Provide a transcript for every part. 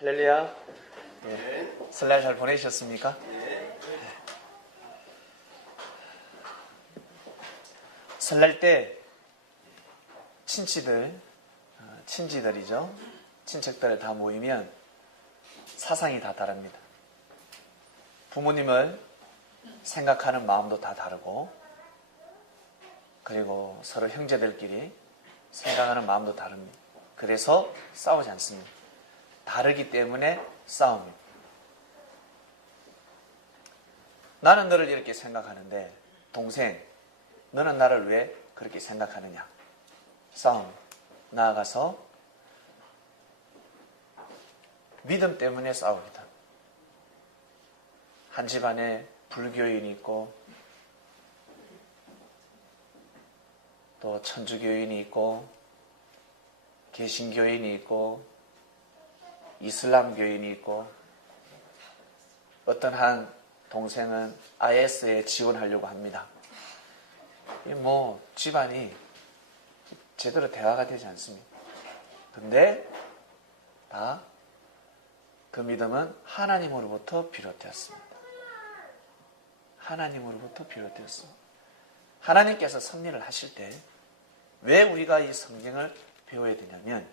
할렐루야. 네. 설날 잘 보내셨습니까? 네. 설날 때 친지들이죠. 친척들 다 모이면 사상이 다 다릅니다. 부모님을 생각하는 마음도 다 다르고, 그리고 서로 형제들끼리 생각하는 마음도 다릅니다. 그래서 싸우지 않습니다. 다르기 때문에 싸웁니다. 나는 너를 이렇게 생각하는데 동생, 너는 나를 왜 그렇게 생각하느냐? 싸움. 나아가서 믿음 때문에 싸웁니다. 한 집안에 불교인이 있고 또 천주교인이 있고 개신교인이 있고 이슬람교인이 있고, 어떤 한 동생은 IS에 지원하려고 합니다. 집안이 제대로 대화가 되지 않습니다. 근데 다 그 믿음은 하나님으로부터 비롯되었습니다. 하나님으로부터 비롯되었어. 하나님께서 섭리를 하실 때 왜 우리가 이 성경을 배워야 되냐면,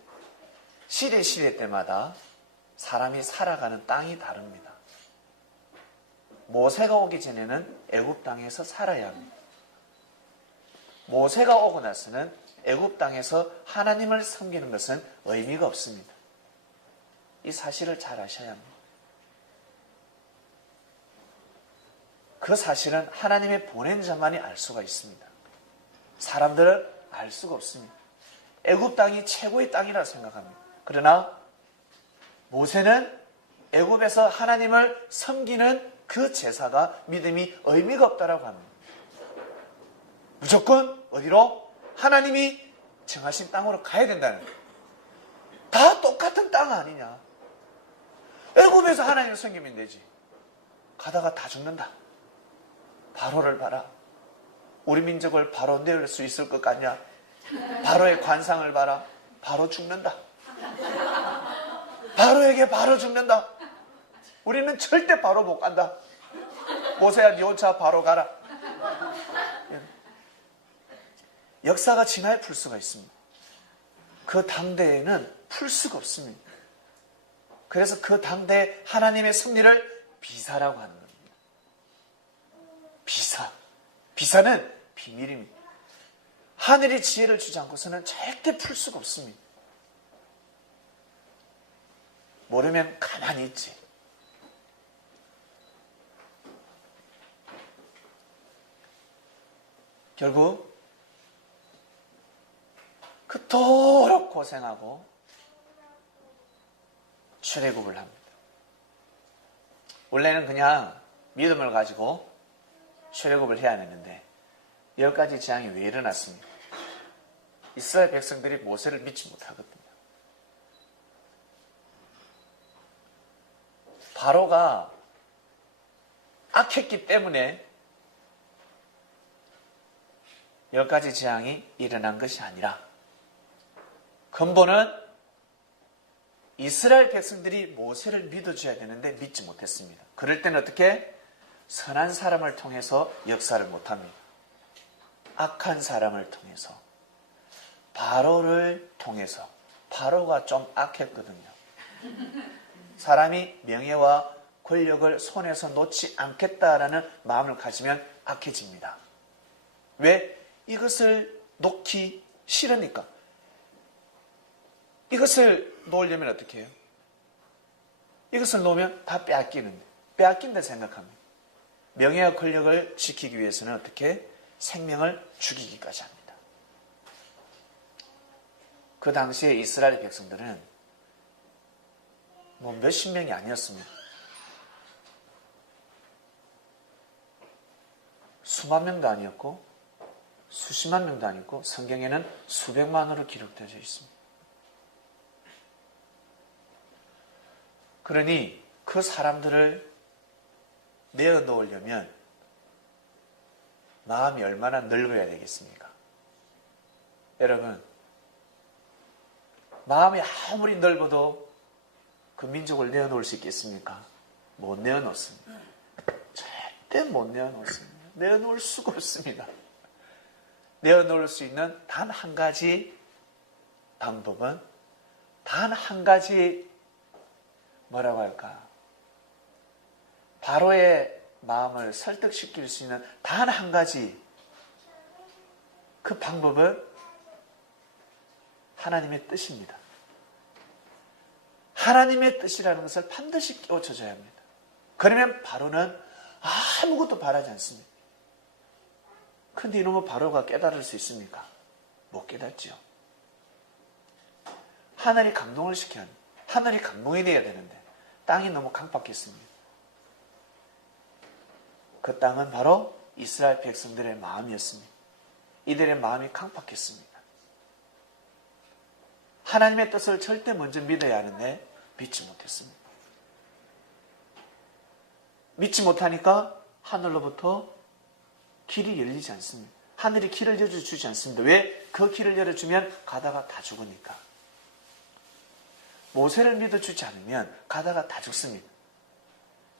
시대 때마다 사람이 살아가는 땅이 다릅니다. 모세가 오기 전에는 애굽 땅에서 살아야 합니다. 모세가 오고 나서는 애굽 땅에서 하나님을 섬기는 것은 의미가 없습니다. 이 사실을 잘 아셔야 합니다. 그 사실은 하나님의 보낸 자만이 알 수가 있습니다. 사람들은 알 수가 없습니다. 애굽 땅이 최고의 땅이라 생각합니다. 그러나 모세는 애굽에서 하나님을 섬기는 그 제사가 믿음이 의미가 없다라고 합니다. 무조건 어디로? 하나님이 정하신 땅으로 가야 된다는 거예요. 다 똑같은 땅 아니냐. 애굽에서 하나님을 섬기면 되지. 가다가 다 죽는다. 바로를 봐라. 우리 민족을 바로 내릴 수 있을 것 같냐? 바로의 관상을 봐라. 바로 죽는다. 바로에게 바로 죽는다. 우리는 절대 바로 못 간다. 모세야, 니 혼자 바로 가라. 역사가 지나야 풀 수가 있습니다. 그 당대에는 풀 수가 없습니다. 그래서 그 당대에 하나님의 섭리를 비사라고 하는 겁니다. 비사. 비사는 비밀입니다. 하늘이 지혜를 주지 않고서는 절대 풀 수가 없습니다. 모르면 가만히 있지. 결국 그토록 고생하고 출애굽을 합니다. 원래는 그냥 믿음을 가지고 출애굽을 해야 되는데 10가지 재앙이 왜 일어났습니까? 이스라엘 백성들이 모세를 믿지 못하거든요. 바로가 악했기 때문에 10가지 재앙이 일어난 것이 아니라, 근본은 이스라엘 백성들이 모세를 믿어줘야 되는데 믿지 못했습니다. 그럴 때는 어떻게? 선한 사람을 통해서 역사를 못합니다. 악한 사람을 통해서, 바로를 통해서. 바로가 좀 악했거든요. 사람이 명예와 권력을 손에서 놓지 않겠다라는 마음을 가지면 악해집니다. 왜? 이것을 놓기 싫으니까. 이것을 놓으려면 어떻게 해요? 이것을 놓으면 다 빼앗기는데, 빼앗긴다 생각합니다. 명예와 권력을 지키기 위해서는 어떻게? 생명을 죽이기까지 합니다. 그 당시에 이스라엘 백성들은 몇십 명이 아니었습니다. 수만 명도 아니었고 수십만 명도 아니고 성경에는 수백만으로 기록되어 있습니다. 그러니 그 사람들을 내어놓으려면 마음이 얼마나 넓어야 되겠습니까? 여러분, 마음이 아무리 넓어도 그 민족을 내어놓을 수 있겠습니까? 못 내어놓습니다. 절대 못 내어놓습니다. 내어놓을 수가 없습니다. 내어놓을 수 있는 단 한 가지 방법은, 단 한 가지 뭐라고 할까, 바로의 마음을 설득시킬 수 있는 단 한 가지, 그 방법은 하나님의 뜻입니다. 하나님의 뜻이라는 것을 반드시 깨우쳐줘야 합니다. 그러면 바로는 아무것도 바라지 않습니다. 근데 이놈의 바로가 깨달을 수 있습니까? 못 깨닫지요. 하늘이 감동을 시켜야 합니다. 하늘이 감동이 되어야 되는데 땅이 너무 강박했습니다. 그 땅은 바로 이스라엘 백성들의 마음이었습니다. 이들의 마음이 강박했습니다. 하나님의 뜻을 절대 먼저 믿어야 하는데 믿지 못했습니다. 믿지 못하니까 하늘로부터 길이 열리지 않습니다. 하늘이 길을 열어주지 않습니다. 왜? 그 길을 열어주면 가다가 다 죽으니까. 모세를 믿어주지 않으면 가다가 다 죽습니다.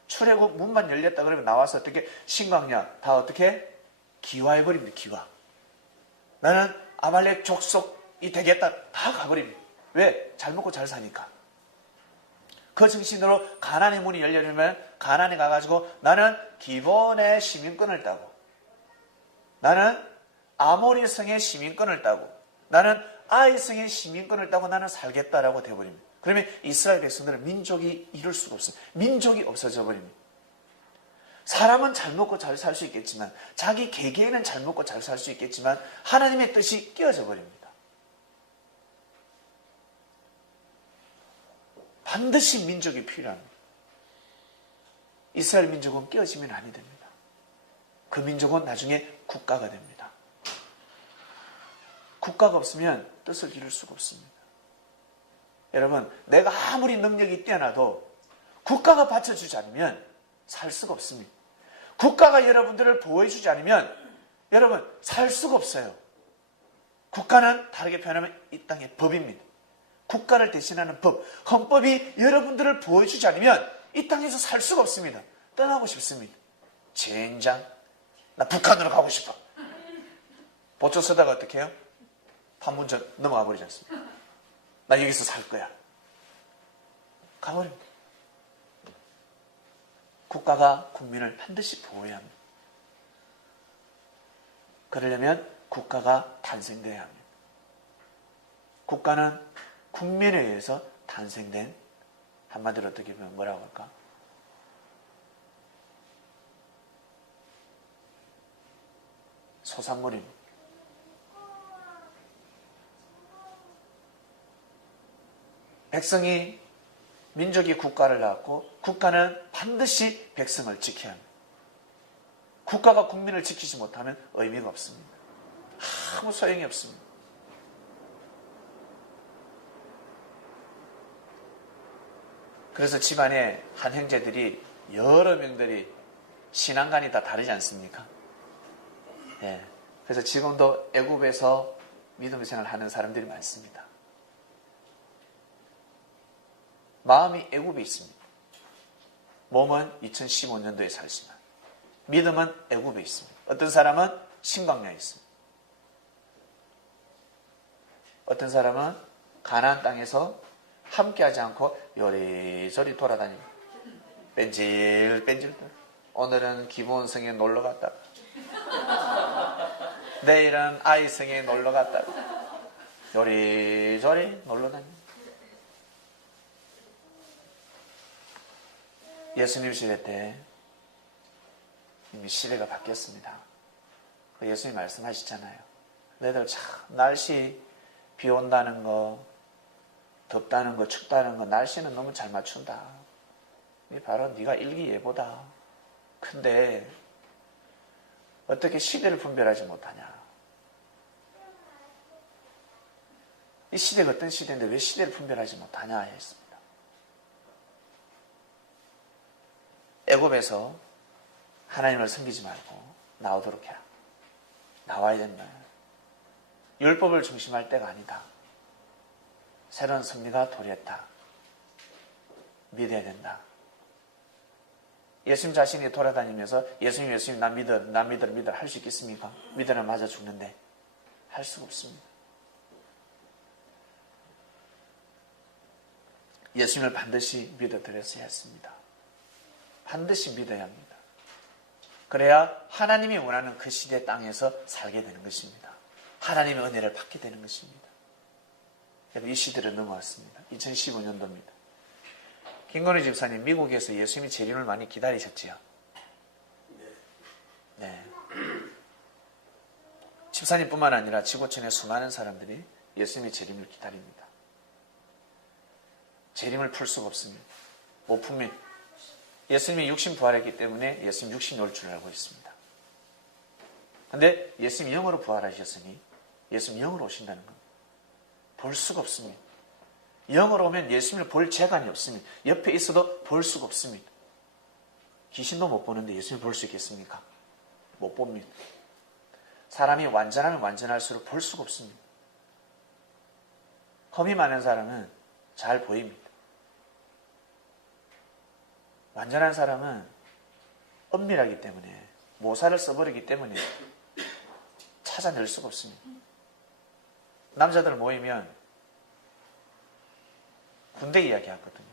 출애굽 문만 열렸다 그러면 나와서 어떻게 신광야 다 어떻게 기화해버립니다. 기화. 나는 아말렉 족속이 되겠다 다 가버립니다. 왜? 잘 먹고 잘 사니까. 그 정신으로 가나안의 문이 열려면 가나안에 가가지고 나는 기본의 시민권을 따고, 나는 아모리 성의 시민권을 따고, 나는 아이 성의 시민권을 따고 나는 살겠다라고 되어버립니다. 그러면 이스라엘 백성들은 민족이 이룰 수가 없습니다. 민족이 없어져 버립니다. 사람은 잘 먹고 잘 살 수 있겠지만, 자기 개개인은 잘 먹고 잘 살 수 있겠지만 하나님의 뜻이 끼어져 버립니다. 반드시 민족이 필요합니다. 이스라엘 민족은 끼어지면 아니 됩니다. 그 민족은 나중에 국가가 됩니다. 국가가 없으면 뜻을 이룰 수가 없습니다. 여러분, 내가 아무리 능력이 뛰어나도 국가가 받쳐주지 않으면 살 수가 없습니다. 국가가 여러분들을 보호해주지 않으면 여러분 살 수가 없어요. 국가는 다르게 표현하면 이 땅의 법입니다. 국가를 대신하는 법, 헌법이 여러분들을 보호해주지 않으면 이 땅에서 살 수가 없습니다. 떠나고 싶습니다. 젠장, 나 북한으로 가고 싶어. 보초 쓰다가 어떻게 해요? 판문점 넘어가 버리지 않습니까? 나 여기서 살 거야. 가버립니다. 국가가 국민을 반드시 보호해야 합니다. 그러려면 국가가 탄생되어야 합니다. 국가는 국민에 의해서 탄생된, 한마디로 어떻게 보면 뭐라고 할까? 소산물입니다. 백성이, 민족이 국가를 낳았고 국가는 반드시 백성을 지켜야 합니다. 국가가 국민을 지키지 못하면 의미가 없습니다. 아무 소용이 없습니다. 그래서 집안에 한 형제들이 여러 명들이 신앙관이 다 다르지 않습니까? 예. 그래서 지금도 애굽에서 믿음 생활을 하는 사람들이 많습니다. 마음이 애굽에 있습니다. 몸은 2015년도에 살지만 믿음은 애굽에 있습니다. 어떤 사람은 신광야에 있습니다. 어떤 사람은 가나안 땅에서 함께하지 않고 요리조리 돌아다닙니다. 뺀질뺀질. 오늘은 기본성에 놀러 갔다가, 내일은 아이성에 놀러 갔다가 요리조리 놀러 다닙니다. 예수님 시대 때 이미 시대가 바뀌었습니다. 예수님 말씀하시잖아요. 너희들 참 날씨 비 온다는 거, 덥다는 거, 춥다는 거, 날씨는 너무 잘 맞춘다. 이 바로 네가 일기예보다. 근데 어떻게 시대를 분별하지 못하냐? 이 시대가 어떤 시대인데 왜 시대를 분별하지 못하냐 했습니다. 애굽에서 하나님을 섬기지 말고 나오도록 해라. 나와야 된다. 율법을 중심할 때가 아니다. 새로운 섭리가 도래했다. 믿어야 된다. 예수님 자신이 돌아다니면서 예수님 나 믿어 할 수 있겠습니까? 믿으라 맞아 죽는데 할 수가 없습니다. 예수님을 반드시 믿어드렸어야 했습니다. 반드시 믿어야 합니다. 그래야 하나님이 원하는 그 시대 땅에서 살게 되는 것입니다. 하나님의 은혜를 받게 되는 것입니다. 이 시대를 넘어왔습니다. 2015년도입니다. 김건희 집사님, 미국에서 예수님이 재림을 많이 기다리셨지요? 네. 집사님뿐만 아니라 지구촌의 수많은 사람들이 예수님의 재림을 기다립니다. 재림을 풀 수가 없습니다. 못 풉니다. 예수님이 육신 부활했기 때문에 예수님 육신이 올 줄 알고 있습니다. 그런데 예수님이 영으로 부활하셨으니 예수님이 영으로 오신다는 겁니다. 볼 수가 없습니다. 영으로 오면 예수님을 볼 재간이 없습니다. 옆에 있어도 볼 수가 없습니다. 귀신도 못 보는데 예수님을 볼 수 있겠습니까? 못 봅니다. 사람이 완전하면 완전할수록 볼 수가 없습니다. 험이 많은 사람은 잘 보입니다. 완전한 사람은 엄밀하기 때문에 모사를 써버리기 때문에 찾아낼 수가 없습니다. 남자들 모이면 군대 이야기 하거든요.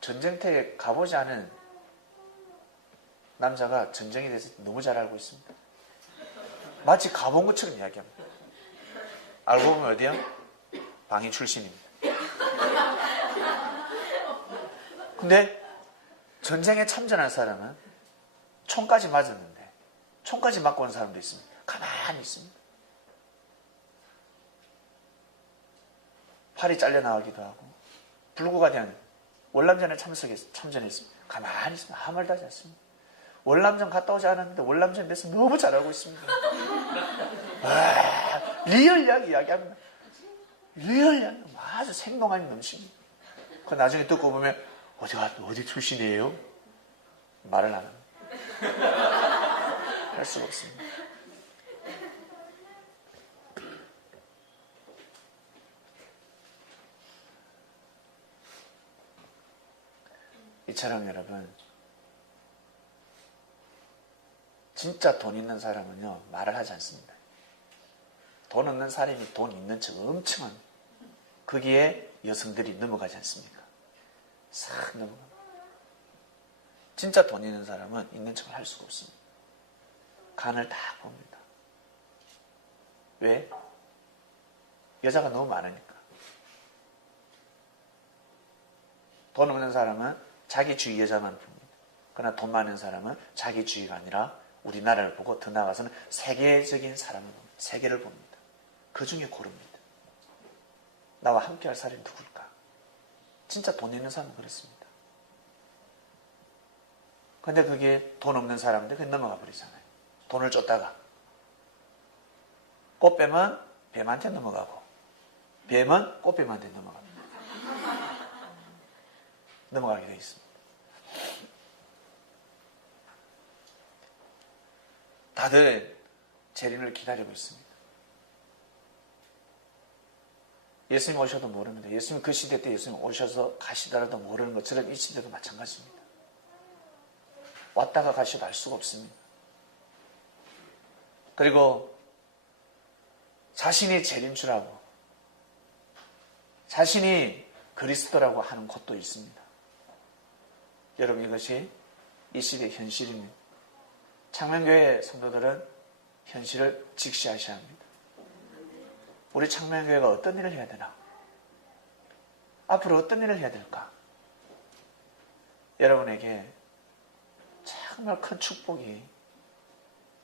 전쟁터에 가보지 않은 남자가 전쟁에 대해서 너무 잘 알고 있습니다. 마치 가본 것처럼 이야기합니다. 알고 보면 어디야? 방위 출신입니다. 근데 전쟁에 참전한 사람은 총까지 맞았는데 총까지 맞고 온 사람도 있습니다. 가만히 있습니다. 팔이 잘려나가기도 하고 불구가 된 월남전에 참전했습니다. 가만히 있습니다. 아무 말도 하지 않습니다. 월남전 갔다 오지 않았는데 월남전에 대해서 너무 잘 알고 있습니다. 와, 리얼 이야기합니다. 리얼 이야기 아주 생동함이 넘칩니다. 그 나중에 듣고 보면 어디 출신이에요? 말을 안 합니다. 할 수가 없습니다. 이처럼 여러분, 진짜 돈 있는 사람은요 말을 하지 않습니다. 돈 없는 사람이 돈 있는 척 엄청 합니다. 거기에 여성들이 넘어가지 않습니까? 싹 넘어갑니다. 진짜 돈 있는 사람은 있는 척을 할 수가 없습니다. 간을 다 봅니다. 왜? 여자가 너무 많으니까. 돈 없는 사람은 자기 주위 여자만 봅니다. 그러나 돈 많은 사람은 자기 주위가 아니라 우리나라를 보고 더 나아가서는 세계적인 사람을 봅니다. 세계를 봅니다. 그 중에 고릅니다. 나와 함께할 사람이 누굴까? 진짜 돈 있는 사람은 그렇습니다. 근데 그게 돈 없는 사람인데 그게 넘어가 버리잖아요. 돈을 쫓다가 꽃뱀은 뱀한테 넘어가고 뱀은 꽃뱀한테 넘어갑니다. 넘어가게 되어 있습니다. 다들 재림을 기다리고 있습니다. 예수님 오셔도 모릅니다. 예수님 그 시대 때 예수님 오셔서 가시더라도 모르는 것처럼 이 시대도 마찬가지입니다. 왔다가 가셔도 알 수가 없습니다. 그리고 자신이 재림주라고 자신이 그리스도라고 하는 곳도 있습니다. 여러분 이것이 이 시대의 현실입니다. 창명교회 성도들은 현실을 직시하셔야 합니다. 우리 창명교회가 어떤 일을 해야 되나? 앞으로 어떤 일을 해야 될까? 여러분에게 정말 큰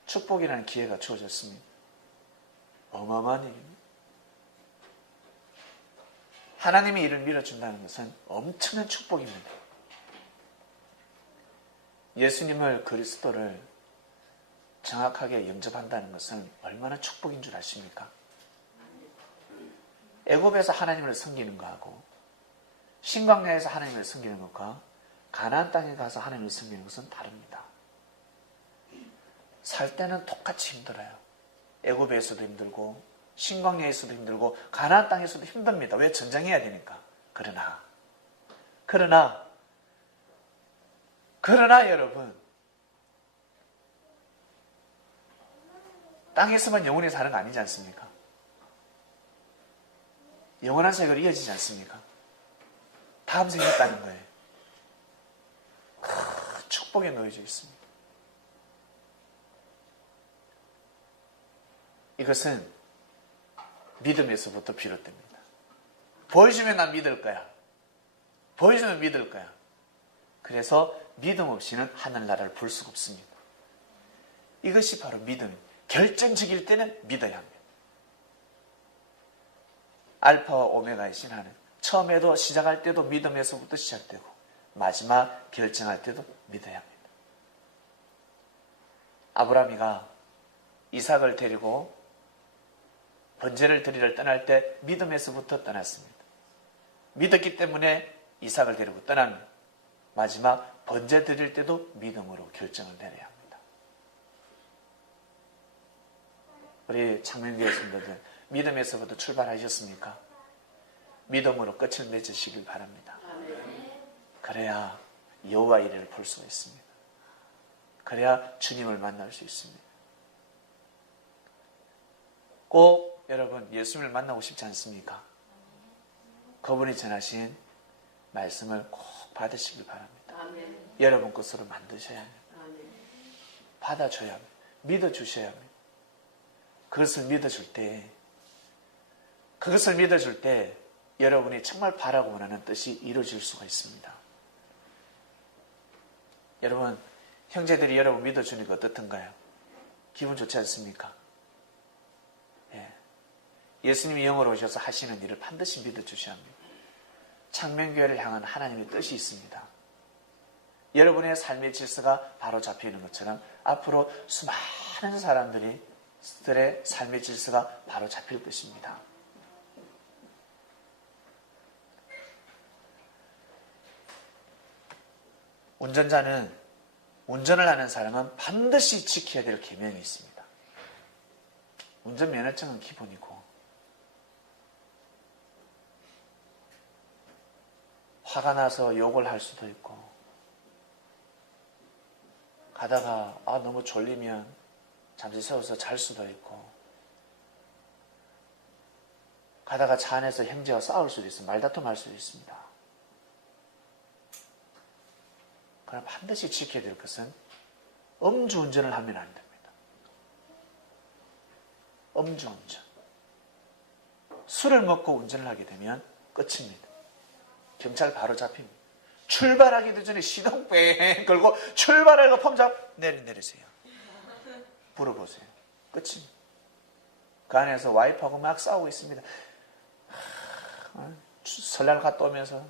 축복이라는 기회가 주어졌습니다. 어마어마한 일입니다. 하나님이 이를 밀어준다는 것은 엄청난 축복입니다. 예수님을 그리스도를 정확하게 영접한다는 것은 얼마나 축복인 줄 아십니까? 애굽에서 하나님을 섬기는 것하고 신광야에서 하나님을 섬기는 것과 가나안 땅에 가서 하나님을 섬기는 것은 다릅니다. 살 때는 똑같이 힘들어요. 애굽에서도 힘들고 신광야에서도 힘들고 가나안 땅에서도 힘듭니다. 왜? 전쟁해야 되니까. 그러나 그러나 여러분, 땅에서만 영원히 사는 거 아니지 않습니까? 영원한 세계로 이어지지 않습니까? 다음 생에 있다는 거예요. 큰 축복에 놓여져 있습니다. 이것은 믿음에서부터 비롯됩니다. 보여주면 난 믿을 거야. 보여주면 믿을 거야. 그래서 믿음 없이는 하늘나라를 볼 수가 없습니다. 이것이 바로 믿음입니다. 결정적일 때는 믿어야 합니다. 알파와 오메가이신 하나님, 처음에도 시작할 때도 믿음에서부터 시작되고 마지막 결정할 때도 믿어야 합니다. 아브라함이가 이삭을 데리고 번제를 드리러 떠날 때 믿음에서부터 떠났습니다. 믿었기 때문에 이삭을 데리고 떠납니다. 마지막 번제 드릴 때도 믿음으로 결정을 내려야 합니다. 우리 창명교회 성도들, 믿음에서부터 출발하셨습니까? 믿음으로 끝을 맺으시길 바랍니다. 그래야 여호와 이레를 볼 수가 있습니다. 그래야 주님을 만날 수 있습니다. 꼭 여러분 예수님을 만나고 싶지 않습니까? 그분이 전하신 말씀을 꼭 받으시길 바랍니다. 여러분 것으로 만드셔야 합니다. 받아줘야 합니다. 믿어주셔야 합니다. 그것을 믿어줄 때 여러분이 정말 바라고 원하는 뜻이 이루어질 수가 있습니다. 여러분, 형제들이 여러분 믿어주니까 어떻던가요? 기분 좋지 않습니까? 예. 예수님이 영으로 오셔서 하시는 일을 반드시 믿어주셔야 합니다. 창명교회를 향한 하나님의 뜻이 있습니다. 여러분의 삶의 질서가 바로 잡히는 것처럼 앞으로 수많은 사람들의 삶의 질서가 바로 잡힐 것입니다. 운전을 하는 사람은 반드시 지켜야 될 계명이 있습니다. 운전면허증은 기본이고, 화가 나서 욕을 할 수도 있고, 가다가 너무 졸리면 잠시 세워서 잘 수도 있고, 가다가 차 안에서 형제와 싸울 수도 있습니다. 말다툼할 수도 있습니다. 그러나 반드시 지켜야 될 것은 음주운전을 하면 안 됩니다. 음주운전. 술을 먹고 운전을 하게 되면 끝입니다. 경찰 바로 잡힙니다. 출발하기도 전에 시동 뺑 걸고 출발하고 펌잡 내리세요. 물어보세요. 끝입니다. 그 안에서 와이프하고 막 싸우고 있습니다. 설날 갔다 오면서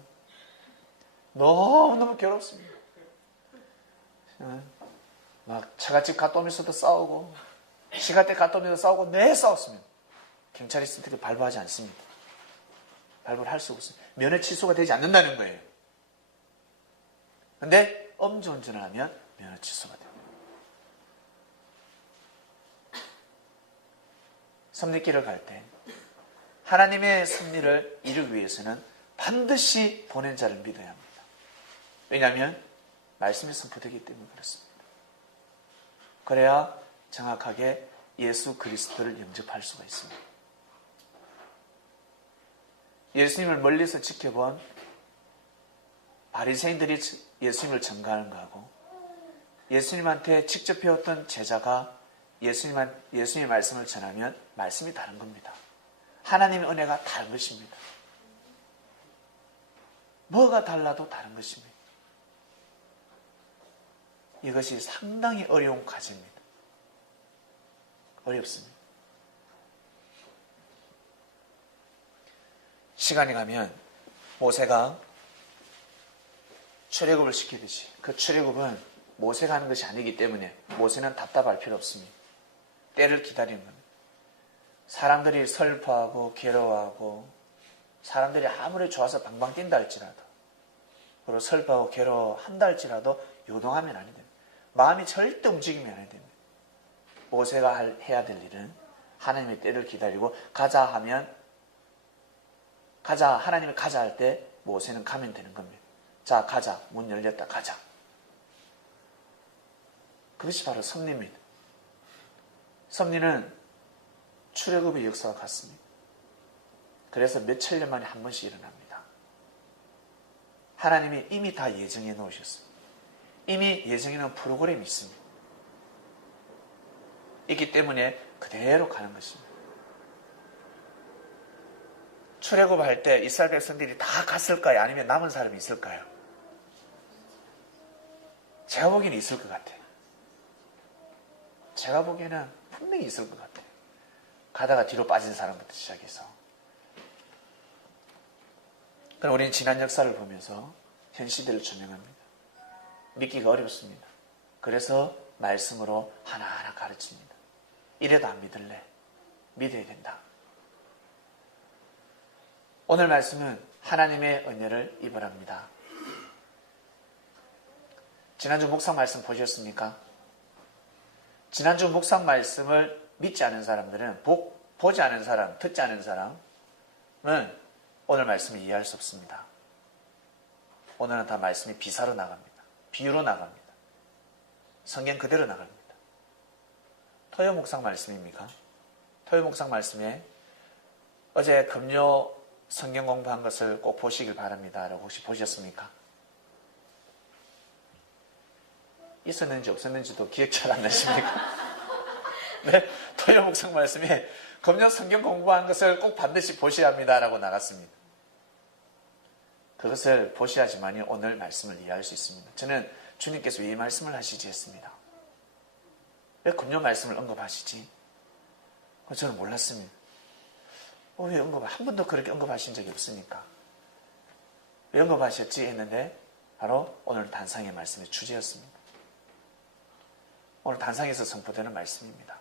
너무너무 괴롭습니다. 막 처갓집 갔다 오면서도 싸우고 시간대 갔다 오면서 싸우고 싸웠습니다. 경찰이 있을 때 발부하지 않습니다. 발부를 할 수가 없습니다. 면허 취소가 되지 않는다는 거예요. 근데 음주운전을 하면 면허 취소가 됩니다. 섭리길을 갈 때 하나님의 섭리를 이루기 위해서는 반드시 보낸 자를 믿어야 합니다. 왜냐하면 말씀이 선포되기 때문에 그렇습니다. 그래야 정확하게 예수 그리스도를 영접할 수가 있습니다. 예수님을 멀리서 지켜본 바리새인들이 예수님을 전가하는 것하고 예수님한테 직접 배웠던 제자가 예수님의 말씀을 전하면 말씀이 다른 겁니다. 하나님의 은혜가 다른 것입니다. 뭐가 달라도 다른 것입니다. 이것이 상당히 어려운 과제입니다. 어렵습니다. 시간이 가면 모세가 출애굽을 시키듯이 그 출애굽은 모세가 하는 것이 아니기 때문에 모세는 답답할 필요 없습니다. 때를 기다리는 겁니다. 사람들이 슬퍼하고 괴로워하고 사람들이 아무리 좋아서 방방 뛴다 할지라도 그리고 슬퍼하고 괴로워한다 할지라도 요동하면 아니 됩니다. 마음이 절대 움직이면 아니 됩니다. 모세가 해야 될 일은 하나님의 때를 기다리고 가자 하면 하나님이 가자 할 때 모세는 가면 되는 겁니다. 자, 가자. 문 열렸다. 가자. 그것이 바로 섭리입니다. 섭리는 출애굽의 역사와 같습니다. 그래서 몇 천년 만에 한 번씩 일어납니다. 하나님이 이미 다 예정해 놓으셨어요. 이미 예정해 놓은 프로그램이 있습니다. 있기 때문에 그대로 가는 것입니다. 출애굽할 때 이스라엘 백성들이 다 갔을까요? 아니면 남은 사람이 있을까요? 제가 보기에는 있을 것 같아요. 제가 보기에는 분명히 있을 것 같아요. 가다가 뒤로 빠진 사람부터 시작해서. 그럼 우리는 지난 역사를 보면서 현 시대를 조명합니다. 믿기가 어렵습니다. 그래서 말씀으로 하나하나 가르칩니다. 이래도 안 믿을래? 믿어야 된다. 오늘 말씀은 하나님의 은혜를 입으랍니다. 지난주 묵상 말씀 보셨습니까? 지난주 묵상 말씀을 믿지 않은 사람들은 보지 않은 사람, 듣지 않은 사람은 오늘 말씀을 이해할 수 없습니다. 오늘은 다 말씀이 비사로 나갑니다. 비유로 나갑니다. 성경 그대로 나갑니다. 토요 묵상 말씀입니까? 토요 묵상 말씀에 어제 금요 성경 공부한 것을 꼭 보시길 바랍니다. 라고 혹시 보셨습니까? 있었는지 없었는지도 기억 잘 안 나십니까? 네, 토요 묵상 말씀에 금요 성경 공부한 것을 꼭 반드시 보셔야 합니다. 라고 나갔습니다. 그것을 보셔야지만이 오늘 말씀을 이해할 수 있습니다. 저는 주님께서 왜 이 말씀을 하시지 했습니다. 왜 금요 말씀을 언급하시지? 저는 몰랐습니다. 왜 한 번도 그렇게 언급하신 적이 없으니까. 왜 언급하셨지 했는데 바로 오늘 단상의 말씀의 주제였습니다. 오늘 단상에서 선포되는 말씀입니다.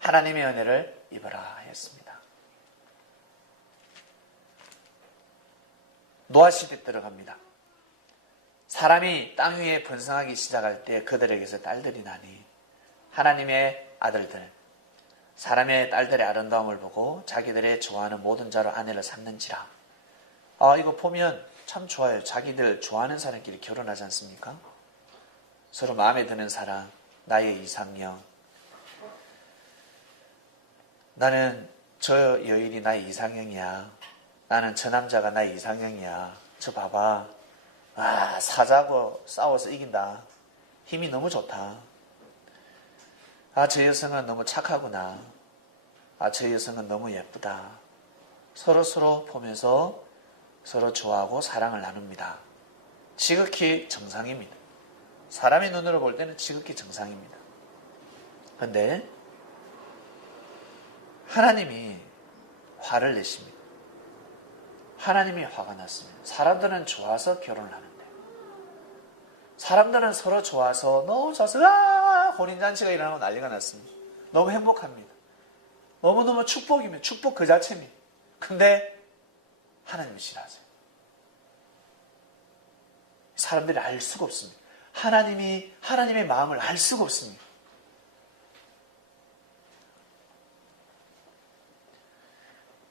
하나님의 은혜를 입으라 했습니다. 노아 시대 들어갑니다. 사람이 땅 위에 번성하기 시작할 때 그들에게서 딸들이 나니 하나님의 아들들, 사람의 딸들의 아름다움을 보고 자기들의 좋아하는 모든 자로 아내를 삼는지라. 이거 보면 참 좋아요. 자기들 좋아하는 사람끼리 결혼하지 않습니까? 서로 마음에 드는 사람, 나의 이상형. 나는 저 여인이 나의 이상형이야. 나는 저 남자가 나의 이상형이야. 저 봐봐. 사자하고 싸워서 이긴다. 힘이 너무 좋다. 저 여성은 너무 착하구나. 저 여성은 너무 예쁘다. 서로 보면서 서로 좋아하고 사랑을 나눕니다. 지극히 정상입니다. 사람의 눈으로 볼 때는 지극히 정상입니다. 그런데 하나님이 화를 내십니다. 하나님이 화가 났습니다. 사람들은 좋아서 결혼을 하는데, 사람들은 서로 좋아서 너무 좋아서 혼인잔치가 일어나고 난리가 났습니다. 너무 행복합니다. 너무너무 축복이면 축복 그 자체입니다. 근데 하나님을 싫어하세요. 사람들이 알 수가 없습니다. 하나님의 마음을 알 수가 없습니다.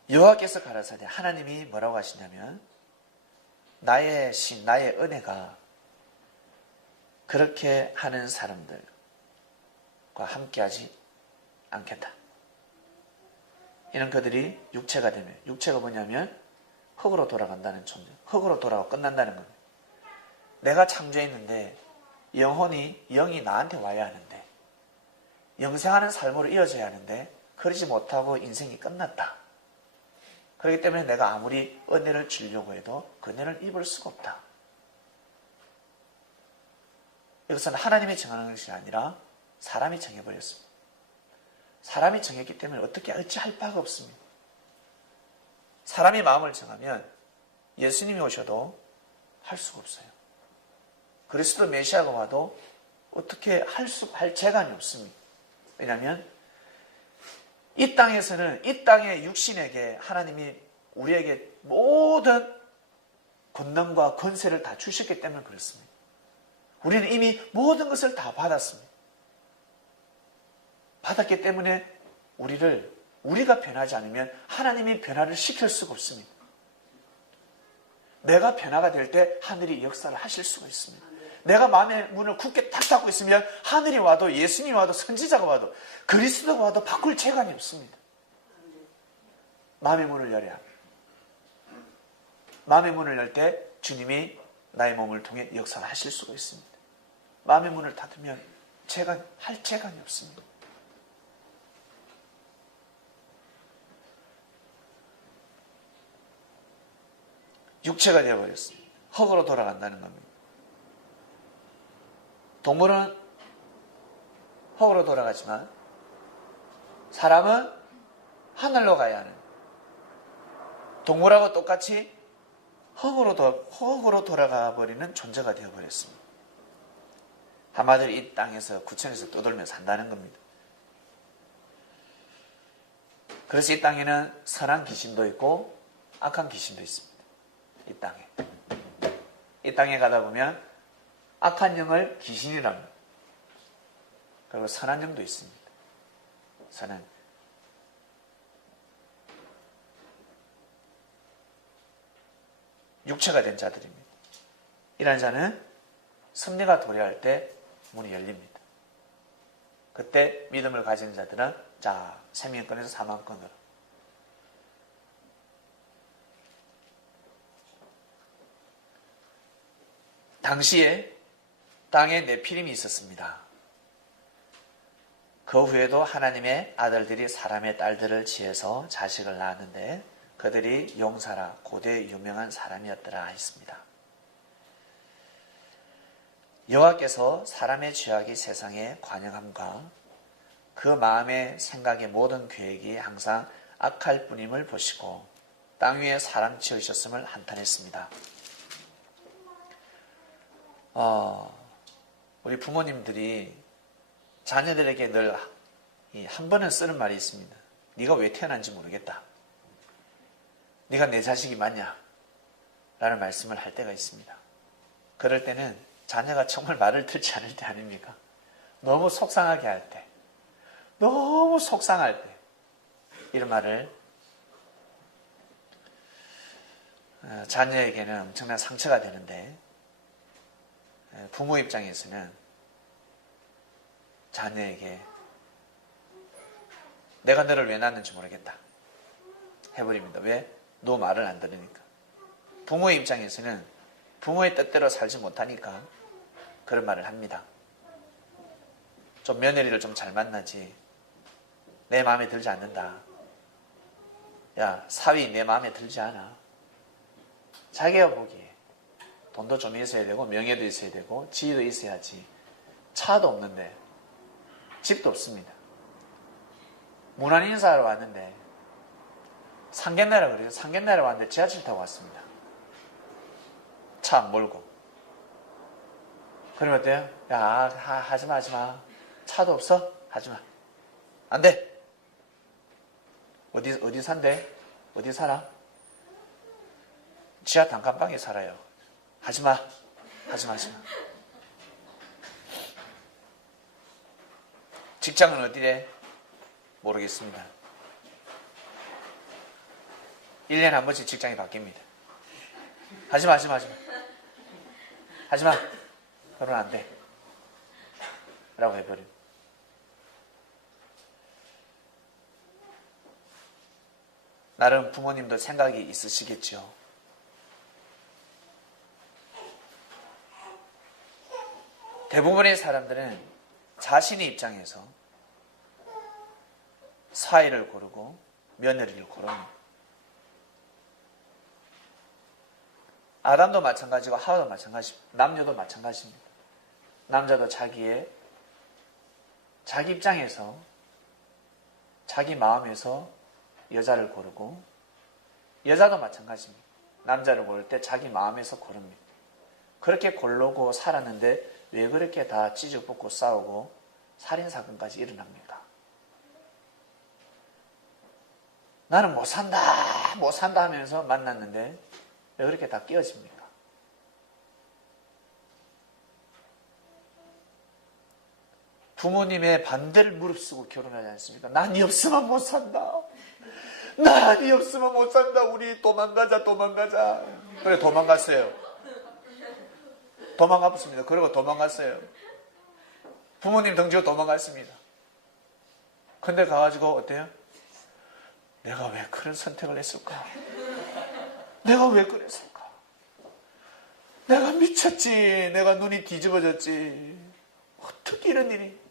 여호와께서 가라사대, 하나님이 뭐라고 하시냐면 나의 신, 나의 은혜가 그렇게 하는 사람들과 함께하지 않겠다. 이런 그들이 육체가 되면, 육체가 뭐냐면 흙으로 돌아간다는 존재, 흙으로 돌아가고 끝난다는 겁니다. 내가 창조했는데 영이 나한테 와야 하는데, 영생하는 삶으로 이어져야 하는데 그러지 못하고 인생이 끝났다. 그렇기 때문에 내가 아무리 은혜를 주려고 해도 그 은혜를 입을 수가 없다. 이것은 하나님이 정하는 것이 아니라 사람이 정해버렸습니다. 사람이 정했기 때문에 어찌할 바가 없습니다. 사람이 마음을 정하면 예수님이 오셔도 할 수가 없어요. 그리스도 메시아가 와도 어떻게 할 재간이 없습니다. 왜냐하면 이 땅에서는 이 땅의 육신에게 하나님이 우리에게 모든 권능과 권세를 다 주셨기 때문에 그렇습니다. 우리는 이미 모든 것을 다 받았습니다. 받았기 때문에 우리가 변하지 않으면 하나님이 변화를 시킬 수가 없습니다. 내가 변화가 될 때 하늘이 역사를 하실 수가 있습니다. 내가 마음의 문을 굳게 탁 닫고 있으면 하늘이 와도 예수님이 와도 선지자가 와도 그리스도가 와도 바꿀 재간이 없습니다. 마음의 문을 열어야 합니다. 마음의 문을 열 때 주님이 나의 몸을 통해 역사를 하실 수가 있습니다. 마음의 문을 닫으면 할 재간이 없습니다. 육체가 되어버렸습니다. 흙으로 돌아간다는 겁니다. 동물은 흙으로 돌아가지만 사람은 하늘로 가야 하는 동물하고 똑같이 흙으로 돌아가 버리는 존재가 되어버렸습니다. 한마디로 이 땅에서 구천에서 떠돌며 산다는 겁니다. 그래서 이 땅에는 선한 귀신도 있고 악한 귀신도 있습니다. 이 땅에 가다 보면 악한 영을 귀신이랍니다. 그리고 선한 영도 있습니다. 선한 육체가 된 자들입니다. 이런 자는 섭리가 도래할 때 문이 열립니다. 그때 믿음을 가진 자들은 자, 생명권에서 사망권으로 당시에 땅에 네피림이 있었습니다. 그 후에도 하나님의 아들들이 사람의 딸들을 지어서 자식을 낳았는데 그들이 용사라 고대 유명한 사람이었더라 했습니다. 여호와께서 사람의 죄악이 세상에 관영함과 그 마음의 생각의 모든 계획이 항상 악할 뿐임을 보시고 땅 위에 사람 지으셨음을 한탄했습니다. 우리 부모님들이 자녀들에게 늘 한 번은 쓰는 말이 있습니다. 네가 왜 태어난지 모르겠다. 네가 내 자식이 맞냐? 라는 말씀을 할 때가 있습니다. 그럴 때는 자녀가 정말 말을 듣지 않을 때 아닙니까? 너무 속상하게 할 때, 너무 속상할 때 이런 말을 자녀에게는 엄청난 상처가 되는데 부모 입장에서는 자녀에게 내가 너를 왜 낳았는지 모르겠다 해버립니다. 왜? 너 말을 안 들으니까. 부모의 입장에서는 부모의 뜻대로 살지 못하니까 그런 말을 합니다. 좀 며느리를 좀 잘 만나지 내 마음에 들지 않는다. 야, 사위 내 마음에 들지 않아. 자기가 보기에 돈도 좀 있어야 되고 명예도 있어야 되고 지위도 있어야지. 차도 없는데 집도 없습니다. 문안 인사하러 왔는데 상견례라 그래요. 상견례를 왔는데 지하철 타고 왔습니다. 차 안 몰고. 그러면 어때요? 야, 하지마. 차도 없어? 하지마. 안 돼. 어디 산대? 어디 살아? 지하 단칸방에 살아요. 하지마. 직장은 어디래? 모르겠습니다. 1년에 한 번씩 직장이 바뀝니다. 하지마. 결혼 안 돼. 라고 해버려요. 나름 부모님도 생각이 있으시겠죠. 대부분의 사람들은 자신의 입장에서 사위를 고르고 며느리를 고릅니다. 아담도 마찬가지고 하와도 마찬가지입니다. 남녀도 마찬가지입니다. 남자도 자기 입장에서 자기 마음에서 여자를 고르고 여자도 마찬가지입니다. 남자를 고를 때 자기 마음에서 고릅니다. 그렇게 고르고 살았는데 왜 그렇게 다 찌죽볶고 싸우고 살인사건까지 일어납니까? 나는 못 산다 하면서 만났는데 왜 그렇게 다 끼어집니까? 부모님의 반대를 무릅쓰고 결혼하지 않습니까? 난 네 없으면 못 산다. 우리 도망가자. 그래 도망갔어요. 도망갔습니다. 그리고 도망갔어요. 부모님 덩치고 도망갔습니다. 근데 가가지고 어때요? 내가 왜 그런 선택을 했을까? 내가 왜 그랬을까? 내가 미쳤지. 내가 눈이 뒤집어졌지. 어떻게 이런 일이?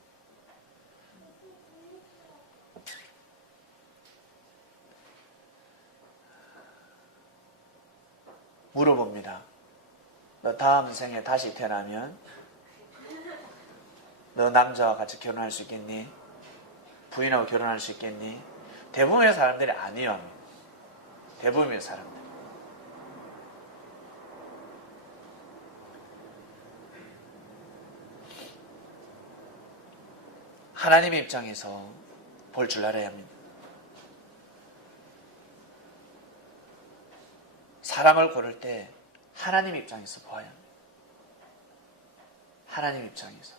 물어봅니다. 너 다음 생에 다시 태어나면 너 남자와 같이 결혼할 수 있겠니? 부인하고 결혼할 수 있겠니? 대부분의 사람들이 아니요 합니다. 대부분의 사람들. 하나님의 입장에서 볼 줄 알아야 합니다. 사람을 고를 때 하나님 입장에서 보아야 합니다. 하나님 입장에서.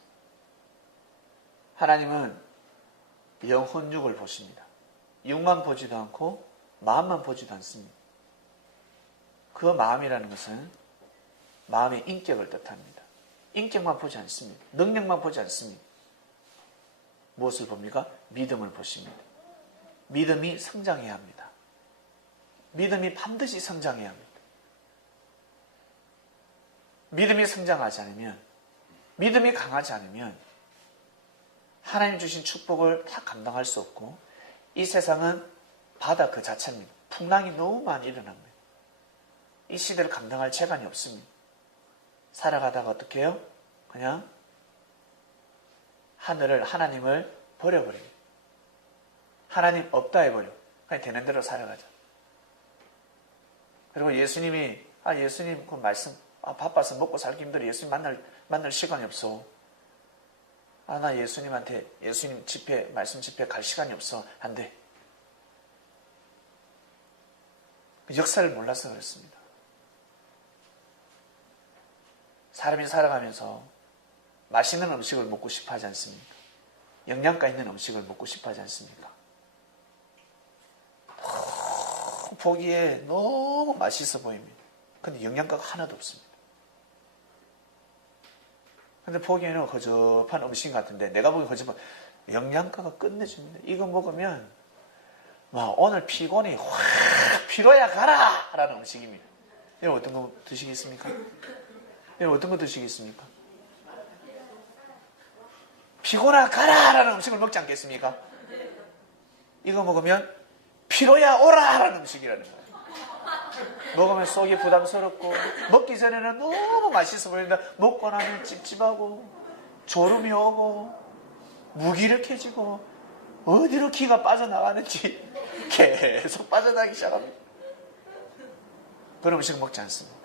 하나님은 영혼육을 보십니다. 육만 보지도 않고 마음만 보지도 않습니다. 그 마음이라는 것은 마음의 인격을 뜻합니다. 인격만 보지 않습니다. 능력만 보지 않습니다. 무엇을 봅니까? 믿음을 보십니다. 믿음이 성장해야 합니다. 믿음이 반드시 성장해야 합니다. 믿음이 성장하지 않으면, 믿음이 강하지 않으면 하나님 주신 축복을 다 감당할 수 없고, 이 세상은 바다 그 자체입니다. 풍랑이 너무 많이 일어납니다. 이 시대를 감당할 재간이 없습니다. 살아가다가 어떻게 해요? 그냥 하나님을 버려버려요. 하나님 없다 해버려. 그냥 되는 대로 살아가자. 그리고 예수님이 예수님 그 말씀 바빠서 먹고 살기 힘들어. 예수님 만날 시간이 없어. 나 예수님한테 예수님 집회 말씀 집회 갈 시간이 없어. 안 돼. 역사를 몰라서 그렇습니다. 사람이 살아가면서 맛있는 음식을 먹고 싶어 하지 않습니까? 영양가 있는 음식을 먹고 싶어 하지 않습니까? 보기에 너무 맛있어 보입니다. 근데 영양가가 하나도 없습니다. 근데 보기에는 허접한 음식 같은데, 내가 보기엔 허접한 영양가가 끝내줍니다. 이거 먹으면 오늘 피곤이 확 피로야 가라 라는 음식입니다. 여러분 어떤 거 드시겠습니까? 여러분 어떤 거 드시겠습니까? 피곤아 가라 라는 음식을 먹지 않겠습니까? 이거 먹으면 피로야 오라 라는 음식이라는 거예요. 먹으면 속이 부담스럽고, 먹기 전에는 너무 맛있어 보이는데 먹고 나면 찝찝하고 졸음이 오고 무기력해지고 어디로 기가 빠져나가는지 계속 빠져나가기 시작합니다. 그런 음식을 먹지 않습니다.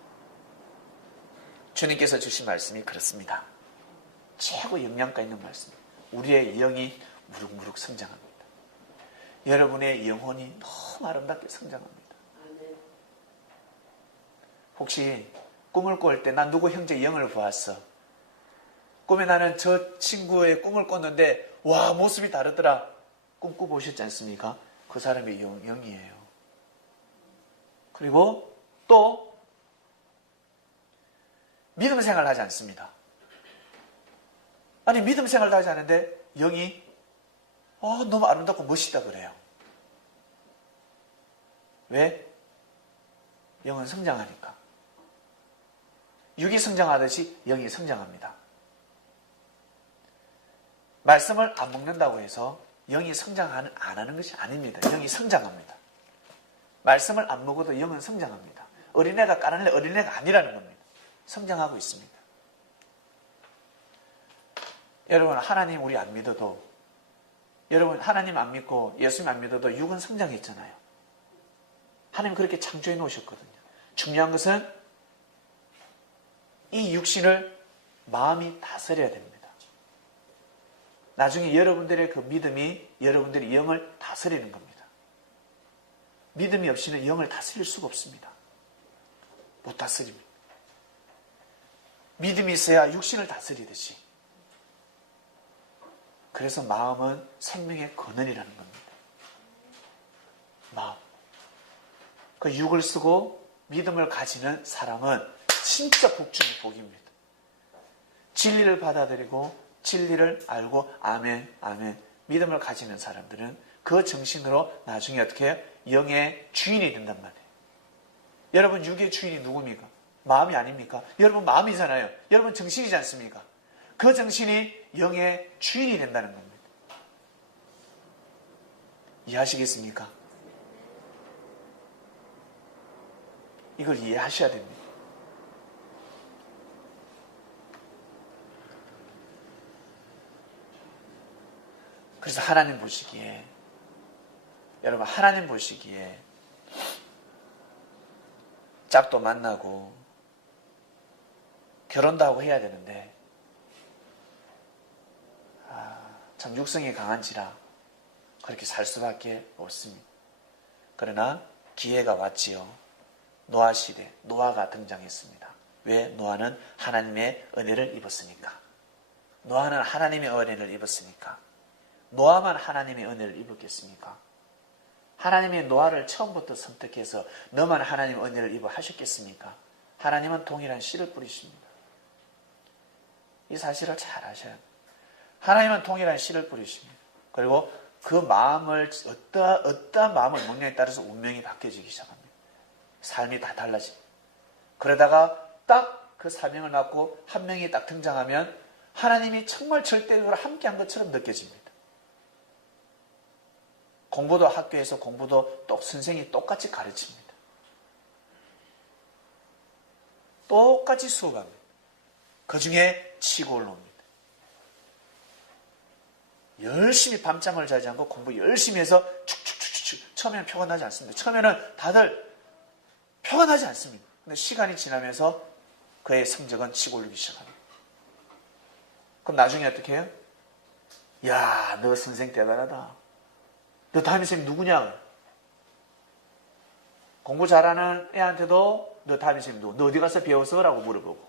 주님께서 주신 말씀이 그렇습니다. 최고 영양가 있는 말씀. 우리의 영이 무룩무룩 성장합니다. 여러분의 영혼이 너무 아름답게 성장합니다. 혹시 꿈을 꿀 때 난 누구 형제 영을 보았어. 꿈에 나는 저 친구의 꿈을 꿨는데 와 모습이 다르더라. 꿈 꾸보셨지 않습니까? 그 사람이 영이에요. 그리고 또 믿음 생활을 하지 않습니다. 아니 믿음 생활도 하지 않는데 영이 너무 아름답고 멋있다 그래요. 왜? 영은 성장하니까. 육이 성장하듯이 영이 성장합니다. 말씀을 안 먹는다고 해서 영이 성장 안 하는 것이 아닙니다. 영이 성장합니다. 말씀을 안 먹어도 영은 성장합니다. 어린애가 까는래 어린애가 아니라는 겁니다. 성장하고 있습니다. 여러분 하나님 우리 안 믿어도, 여러분 하나님 안 믿고 예수님 안 믿어도 육은 성장했잖아요. 하나님 그렇게 창조해 놓으셨거든요. 중요한 것은 이 육신을 마음이 다스려야 됩니다. 나중에 여러분들의 그 믿음이 여러분들의 영을 다스리는 겁니다. 믿음이 없이는 영을 다스릴 수가 없습니다. 못 다스립니다. 믿음이 있어야 육신을 다스리듯이. 그래서 마음은 생명의 근원이라는 겁니다. 마음. 그 육을 쓰고 믿음을 가지는 사람은 진짜 복 중의 복입니다. 진리를 받아들이고 진리를 알고 아멘 아멘 믿음을 가지는 사람들은 그 정신으로 나중에 어떻게 해요? 영의 주인이 된단 말이에요. 여러분 육의 주인이 누굽니까? 마음이 아닙니까? 여러분 마음이잖아요. 여러분 정신이지 않습니까? 그 정신이 영의 주인이 된다는 겁니다. 이해하시겠습니까? 이걸 이해하셔야 됩니다. 그래서 하나님 보시기에 여러분 하나님 보시기에 짝도 만나고 결혼도 하고 해야 되는데 참 육성이 강한지라 그렇게 살 수밖에 없습니다. 그러나 기회가 왔지요. 노아 시대, 노아가 등장했습니다. 왜? 노아는 하나님의 은혜를 입었으니까. 노아는 하나님의 은혜를 입었으니까. 노아만 하나님의 은혜를 입었겠습니까? 하나님이 노아를 처음부터 선택해서 너만 하나님의 은혜를 입어 하셨겠습니까? 하나님은 동일한 씨를 뿌리십니다. 이 사실을 잘 아셔야 합니다. 하나님은 동일한 씨를 뿌리십니다. 그리고 그 마음을 어떠한 마음을 먹냐에 따라서 운명이 바뀌어지기 시작합니다. 삶이 다 달라집니다. 그러다가 딱 그 사명을 맡고 한 명이 딱 등장하면 하나님이 정말 절대적으로 함께한 것처럼 느껴집니다. 공부도 학교에서 공부도 선생님이 똑같이 가르칩니다. 똑같이 수업합니다. 그 중에 치고 올라옵니다. 열심히 밤잠을 자지 않고 공부 열심히 해서 축축축축 처음에는 표가 나지 않습니다. 처음에는 다들 표가 나지 않습니다. 근데 시간이 지나면서 그의 성적은 치고 올리기 시작합니다. 그럼 나중에 어떻게 해요? 야, 너 선생 대단하다. 너 담임선생님 누구냐? 공부 잘하는 애한테도 너 담임선생님 누구? 너 어디 가서 배웠어? 라고 물어보고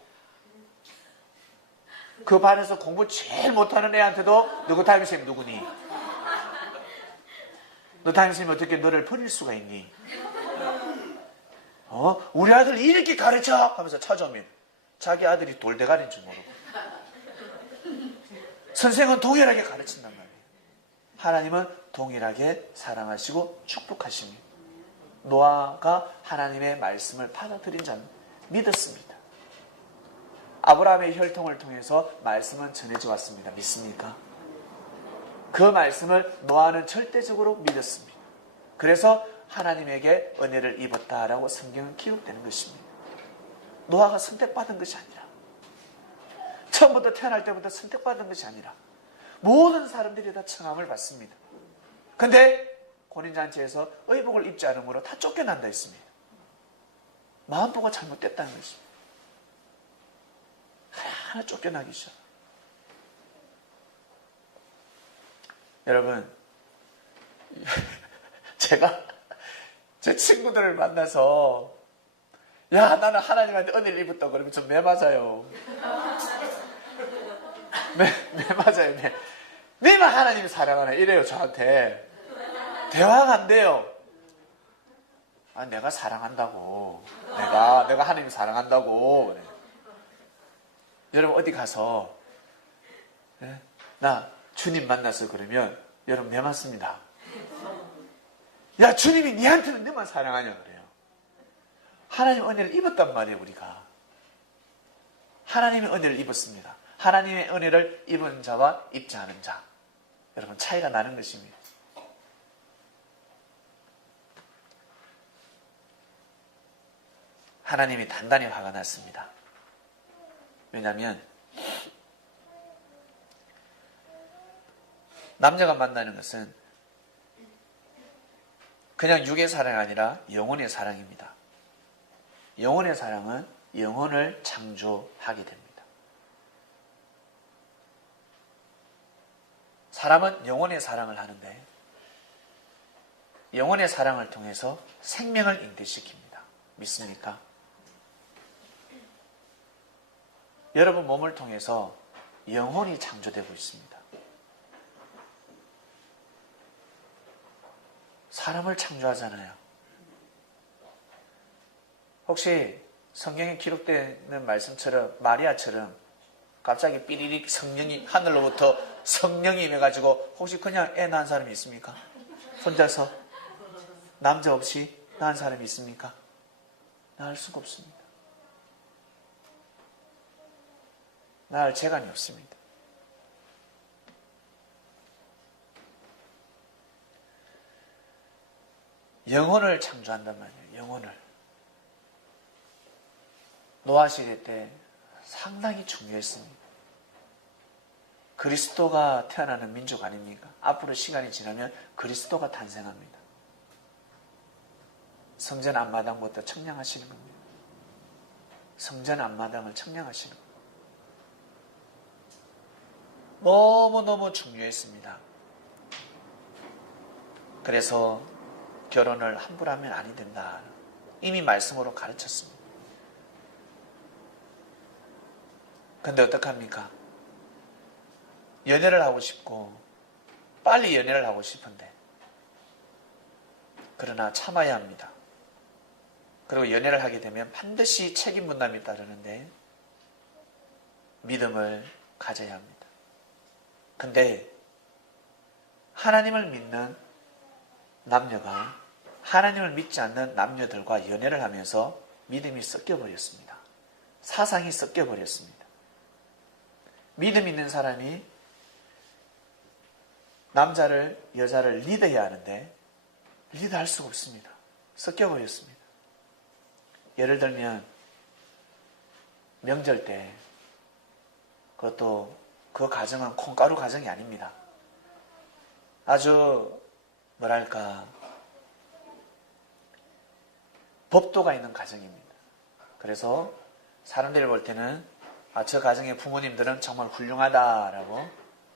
그 반에서 공부 제일 못하는 애한테도 너 그 담임선생님 누구니? 너 담임선생님 어떻게 너를 버릴 수가 있니? 우리 아들 이렇게 가르쳐! 하면서 찾아오면 자기 아들이 돌대가리인 줄 모르고 선생은 동일하게 가르친단 말이에요. 하나님은 동일하게 사랑하시고 축복하십니다. 노아가 하나님의 말씀을 받아들인 자는 믿었습니다. 아브라함의 혈통을 통해서 말씀은 전해져 왔습니다. 믿습니까? 그 말씀을 노아는 절대적으로 믿었습니다. 그래서 하나님에게 은혜를 입었다라고 성경은 기록되는 것입니다. 노아가 선택받은 것이 아니라 처음부터 태어날 때부터 선택받은 것이 아니라 모든 사람들이 다 청함을 받습니다. 근데 혼인잔치에서 의복을 입지 않으므로 다 쫓겨난다 했습니다. 마음보가 잘못됐다는 것입니다. 하나 쫓겨나기 시작. 여러분, 제가 제 친구들을 만나서 야, 나는 하나님한테 은혜를 입었다고 그러면 좀 매 맞아요. 매 맞아요. 매만 하나님이 사랑하네 이래요. 저한테 대화가 안 돼요. 내가 사랑한다고. 내가 하나님이 사랑한다고. 그래. 여러분 어디 가서 나 주님 만나서 그러면 여러분 내 맞습니다. 야, 주님이 니한테는 너만 사랑하냐 그래요. 하나님 은혜를 입었단 말이에요. 우리가 하나님의 은혜를 입었습니다. 하나님의 은혜를 입은 자와 입지 않은 자, 여러분 차이가 나는 것입니다. 하나님이 단단히 화가 났습니다. 왜냐하면 남녀가 만나는 것은 그냥 육의 사랑이 아니라 영혼의 사랑입니다. 영혼의 사랑은 영혼을 창조하게 됩니다. 사람은 영혼의 사랑을 하는데 영혼의 사랑을 통해서 생명을 잉태시킵니다. 믿습니까? 여러분 몸을 통해서 영혼이 창조되고 있습니다. 사람을 창조하잖아요. 혹시 성경에 기록되는 말씀처럼 마리아처럼 갑자기 삐리릭 성령이 하늘로부터 성령이 임해가지고 혹시 그냥 애 낳은 사람이 있습니까? 혼자서 남자 없이 낳은 사람이 있습니까? 낳을 수가 없습니다. 낳을 재간이 없습니다. 영혼을 창조한단 말이에요. 영혼을. 노아 시대 때 상당히 중요했습니다. 그리스도가 태어나는 민족 아닙니까? 앞으로 시간이 지나면 그리스도가 탄생합니다. 성전 앞마당부터 청량하시는 겁니다. 성전 앞마당을 청량하시는 겁니다. 너무너무 중요했습니다. 그래서 결혼을 함부로 하면 아니 된다. 이미 말씀으로 가르쳤습니다. 근데 어떡합니까? 연애를 하고 싶고 빨리 연애를 하고 싶은데 그러나 참아야 합니다. 그리고 연애를 하게 되면 반드시 책임 분담이 따르는데 믿음을 가져야 합니다. 근데 하나님을 믿는 남녀가 하나님을 믿지 않는 남녀들과 연애를 하면서 믿음이 섞여버렸습니다. 사상이 섞여버렸습니다. 믿음 있는 사람이 남자를 여자를 리드해야 하는데 리드할 수가 없습니다. 섞여버렸습니다. 예를 들면 명절 때 그것도 그 가정은 콩가루 가정이 아닙니다. 아주 뭐랄까 법도가 있는 가정입니다. 그래서 사람들이 볼 때는 저 가정의 부모님들은 정말 훌륭하다라고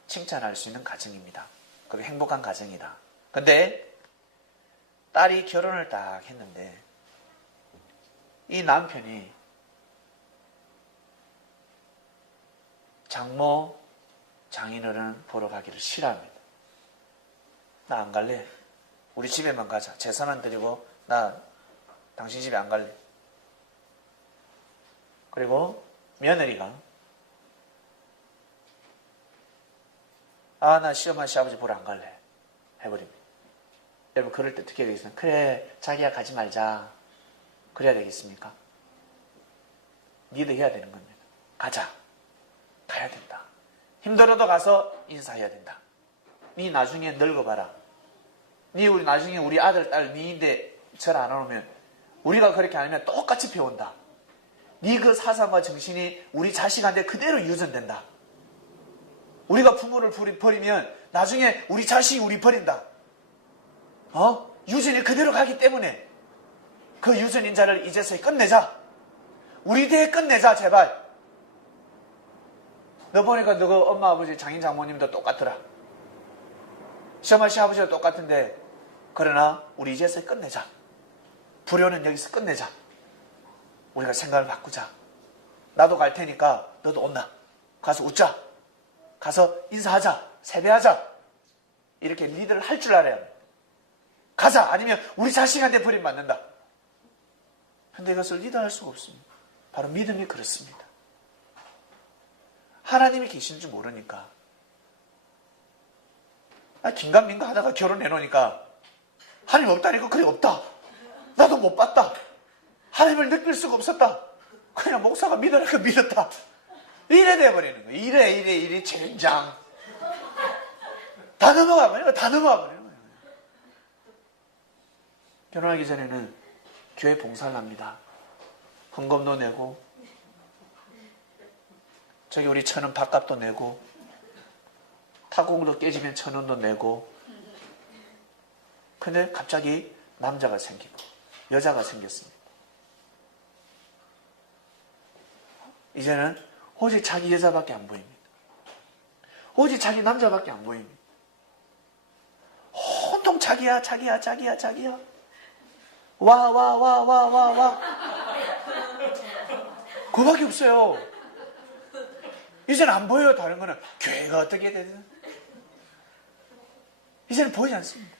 칭찬할 수 있는 가정입니다. 그리고 행복한 가정이다. 근데 딸이 결혼을 딱 했는데 이 남편이 장모, 장인어른 보러 가기를 싫어합니다. 나 안 갈래. 우리 집에만 가자. 제사만 드리고 나 당신 집에 안 갈래. 그리고 며느리가 나 시어머니 시아버지 보러 안 갈래 해버립니다. 여러분 그럴 때 어떻게 되겠습니까? 그래 자기야 가지 말자. 그래야 되겠습니까? 리드해야 되는 겁니다. 가자. 가야 된다. 힘들어도 가서 인사해야 된다. 네 나중에 늙어봐라. 네 우리 나중에 우리 아들 딸 네인데 절 안 오면 우리가 그렇게 안 하면 똑같이 배운다. 네 그 사상과 정신이 우리 자식한테 그대로 유전된다. 우리가 부모를 버리면 나중에 우리 자식이 우리 버린다. 유전이 그대로 가기 때문에 그 유전 인자를 이제서야 끝내자. 우리 대에 끝내자 제발. 너 보니까 너 엄마 아버지 장인 장모님도 똑같더라. 시어머니 시아버지도 똑같은데 그러나 우리 이제서야 끝내자. 불효는 여기서 끝내자. 우리가 생각을 바꾸자. 나도 갈 테니까 너도 온나. 가서 웃자. 가서 인사하자. 세배하자. 이렇게 리드를 할 줄 알아야 합니다. 가자. 아니면 우리 자식한테 버림받는다. 근데 이것을 리드할 수가 없습니다. 바로 믿음이 그렇습니다. 하나님이 계신 줄 모르니까 긴가민가 하다가 결혼해놓으니까 하나님 없다니까. 그래 없다. 나도 못 봤다. 하나님을 느낄 수가 없었다. 그냥 목사가 믿으라니까 믿었다. 이래 돼버리는 거예요. 이래 젠장. 다 넘어가 버리는 거예요. 다 넘어가 버리는 거예요. 결혼하기 전에는 교회 봉사를 합니다. 헌금도 내고 저기 우리 1,000원 밥값도 내고 타공도 깨지면 1,000원도 내고. 근데 갑자기 남자가 생기고 여자가 생겼습니다. 이제는 오직 자기 여자밖에 안 보입니다. 오직 자기 남자밖에 안 보입니다. 온통 자기야. 와. 그거밖에 없어요. 이제는 안 보여요. 다른 거는. 교회가 어떻게 되든. 이제는 보이지 않습니다.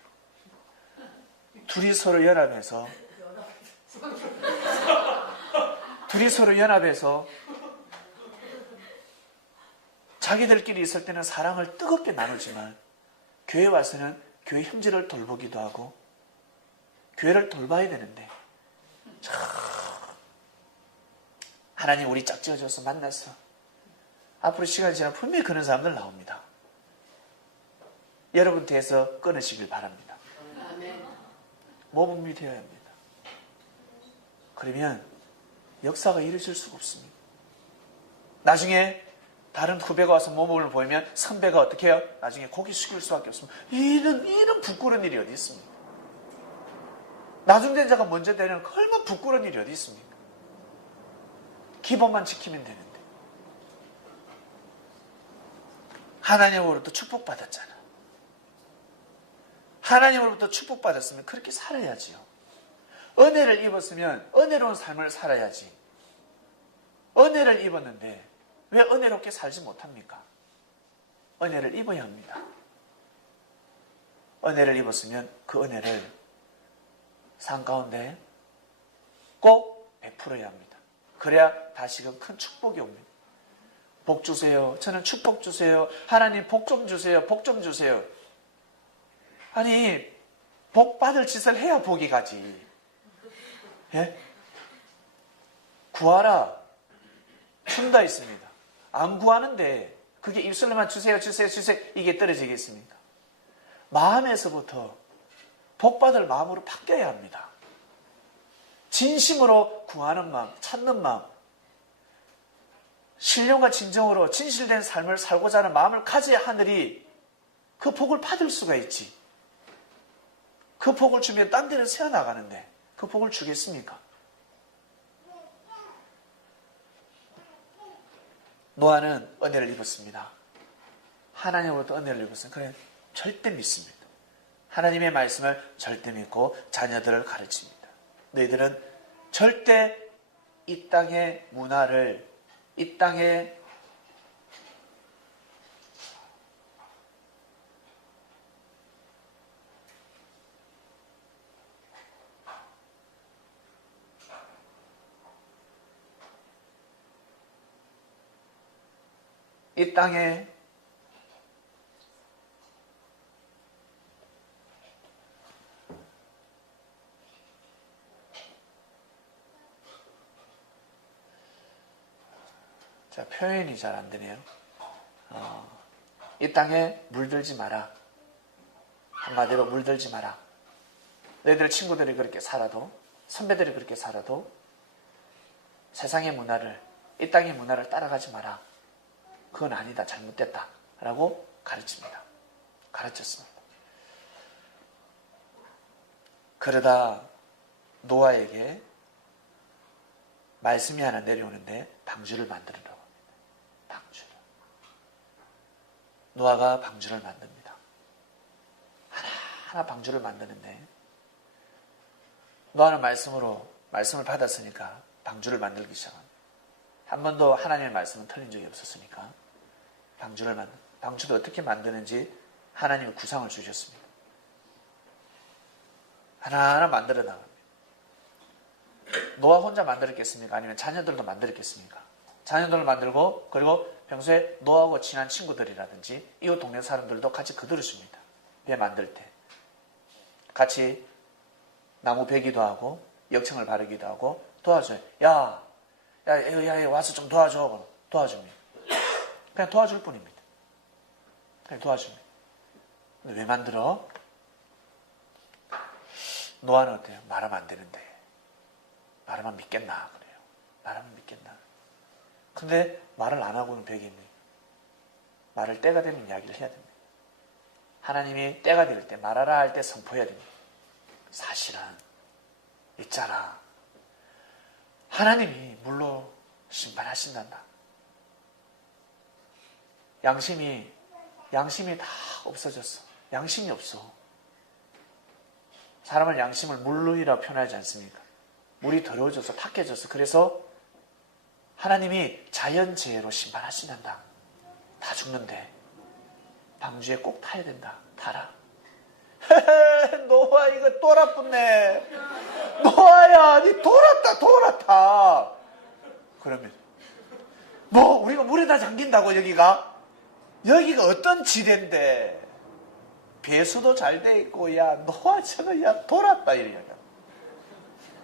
둘이 서로 연합해서 둘이 서로 연합해서 자기들끼리 있을 때는 사랑을 뜨겁게 나누지만 교회 와서는 교회 형제를 돌보기도 하고 교회를 돌봐야 되는데 하나님 우리 짝지어줘서 만났어. 앞으로 시간이 지나면 분명히 그런 사람들 나옵니다. 여러분 뒤에서 끊으시길 바랍니다. 모범이 되어야 합니다. 그러면 역사가 이루어질 수가 없습니다. 나중에 다른 후배가 와서 모범을 보이면 선배가 어떻게 해요? 나중에 고개 숙일 수밖에 없습니다. 이런 부끄러운 일이 어디 있습니까? 나중된 자가 먼저 되는 얼마나 부끄러운 일이 어디 있습니까? 기본만 지키면 되는데. 하나님으로부터 축복받았잖아. 하나님으로부터 축복받았으면 그렇게 살아야지요. 은혜를 입었으면 은혜로운 삶을 살아야지. 은혜를 입었는데 왜 은혜롭게 살지 못합니까? 은혜를 입어야 합니다. 은혜를 입었으면 그 은혜를 삶 가운데 꼭 베풀어야 합니다. 그래야 다시금 큰 축복이 옵니다. 복 주세요. 저는 축복 주세요. 하나님 복 좀 주세요. 복 좀 주세요. 아니 복 받을 짓을 해야 복이 가지. 예? 구하라. 준다 있습니다. 안 구하는데 그게 입술로만 주세요 주세요 주세요 이게 떨어지겠습니까? 마음에서부터 복받을 마음으로 바뀌어야 합니다. 진심으로 구하는 마음, 찾는 마음, 신령과 진정으로 진실된 삶을 살고자 하는 마음을 가져야 하늘이 그 복을 받을 수가 있지. 그 복을 주면 딴 데는 새어나가는데 그 복을 주겠습니까? 노아는 은혜를 입었습니다. 하나님으로부터 은혜를 입었습니다. 그래 절대 믿습니다. 하나님의 말씀을 절대 믿고 자녀들을 가르칩니다. 너희들은 절대 이 땅의 문화를, 이 땅의 자, 표현이 잘 안 되네요. 이 땅에 물들지 마라. 한마디로 물들지 마라. 너희들 친구들이 그렇게 살아도, 선배들이 그렇게 살아도 세상의 문화를, 이 땅의 문화를 따라가지 마라. 그건 아니다. 잘못됐다. 라고 가르칩니다. 가르쳤습니다. 그러다 노아에게 말씀이 하나 내려오는데 방주를 만들으라고 합니다. 방주를. 노아가 방주를 만듭니다. 하나하나 방주를 만드는데 노아는 말씀을 받았으니까 방주를 만들기 시작합니다. 한 번도 하나님의 말씀은 틀린 적이 없었으니까 방주도 어떻게 만드는지 하나님의 구상을 주셨습니다. 하나하나 만들어 나갑니다. 노아 혼자 만들었겠습니까? 아니면 자녀들도 만들었겠습니까? 자녀들을 만들고 그리고 평소에 노아하고 친한 친구들이라든지 이웃 동네 사람들도 같이 거들어줍니다. 배 만들 때 같이 나무 베기도 하고 역청을 바르기도 하고 도와줘요. 야 와서 좀 도와줘. 도와줍니다. 그냥 도와줄 뿐입니다. 그냥 도와줍니다. 근데 왜 만들어? 노아는 어때요? 말하면 안 되는데 말하면 믿겠나 그래요. 말하면 믿겠나. 근데 말을 안 하고는 벽이니 말을 때가 되면 이야기를 해야 됩니다. 하나님이 때가 될 때 말하라 할 때 선포해야 됩니다. 사실은 있잖아. 하나님이 물로 심판하신단다. 양심이 다 없어졌어. 양심이 없어. 사람을 양심을 물론이라고 표현하지 않습니까? 물이 더러워져서 탁해져서 그래서 하나님이 자연재해로 심판하신단다. 다 죽는데 방주에 꼭 타야 된다. 타라. 노아 이거 또 나쁘네. 노아야 니 돌았다. 그러면 뭐 우리가 물에다 잠긴다고 여기가 어떤 지대인데 배수도 잘 돼 있고 야 너와 저거 야 돌았다 이래야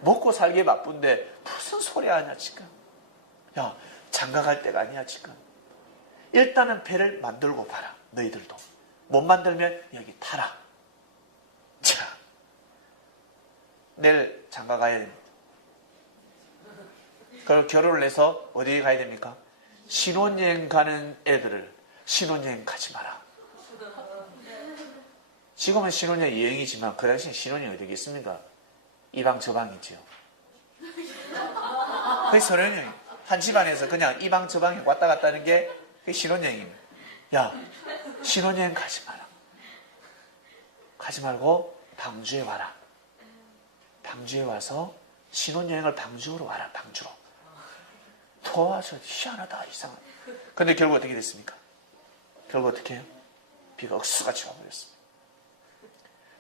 먹고 살기 바쁜데 무슨 소리 하냐 지금. 야 장가갈 때가 아니야 지금. 일단은 배를 만들고 봐라. 너희들도 못 만들면 여기 타라. 자 내일 장가가야 됩니다. 그럼 결혼을 해서 어디에 가야 됩니까? 신혼여행 가는 애들을 신혼여행 가지 마라. 지금은 신혼여행 여행이지만 그 당시엔 신혼여행 어디겠습니까? 이 방 저 방이지요. 그게 신혼여행. 한 집안에서 그냥 이 방 저 방에 왔다 갔다 하는 게 그게 신혼여행입니다. 야 신혼여행 가지 마라. 가지 말고 방주에 와라. 방주에 와서 신혼여행을 방주로 와라. 방주로. 도와서 희한하다 이상하다. 근데 결국 어떻게 됐습니까? 결국 어떻게 해요? 비가 억수같이 와버렸습니다.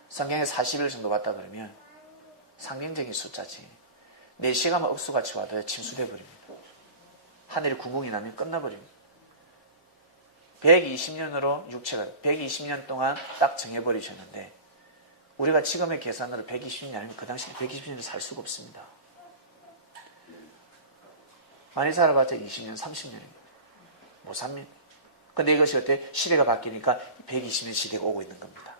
성경에 40일 정도 왔다 그러면 상징적인 숫자지. 4시간만 억수같이 와도 침수돼 버립니다. 하늘이 구멍이 나면 끝나버립니다. 120년으로 육체가 120년 동안 딱 정해버리셨는데 우리가 지금의 계산으로 120년 아니면 그 당시에 120년을 살 수가 없습니다. 많이 살아봤자 20년, 30년입니다. 못 삽니다. 근데 이것이 어때? 시대가 바뀌니까 120년 시대가 오고 있는 겁니다.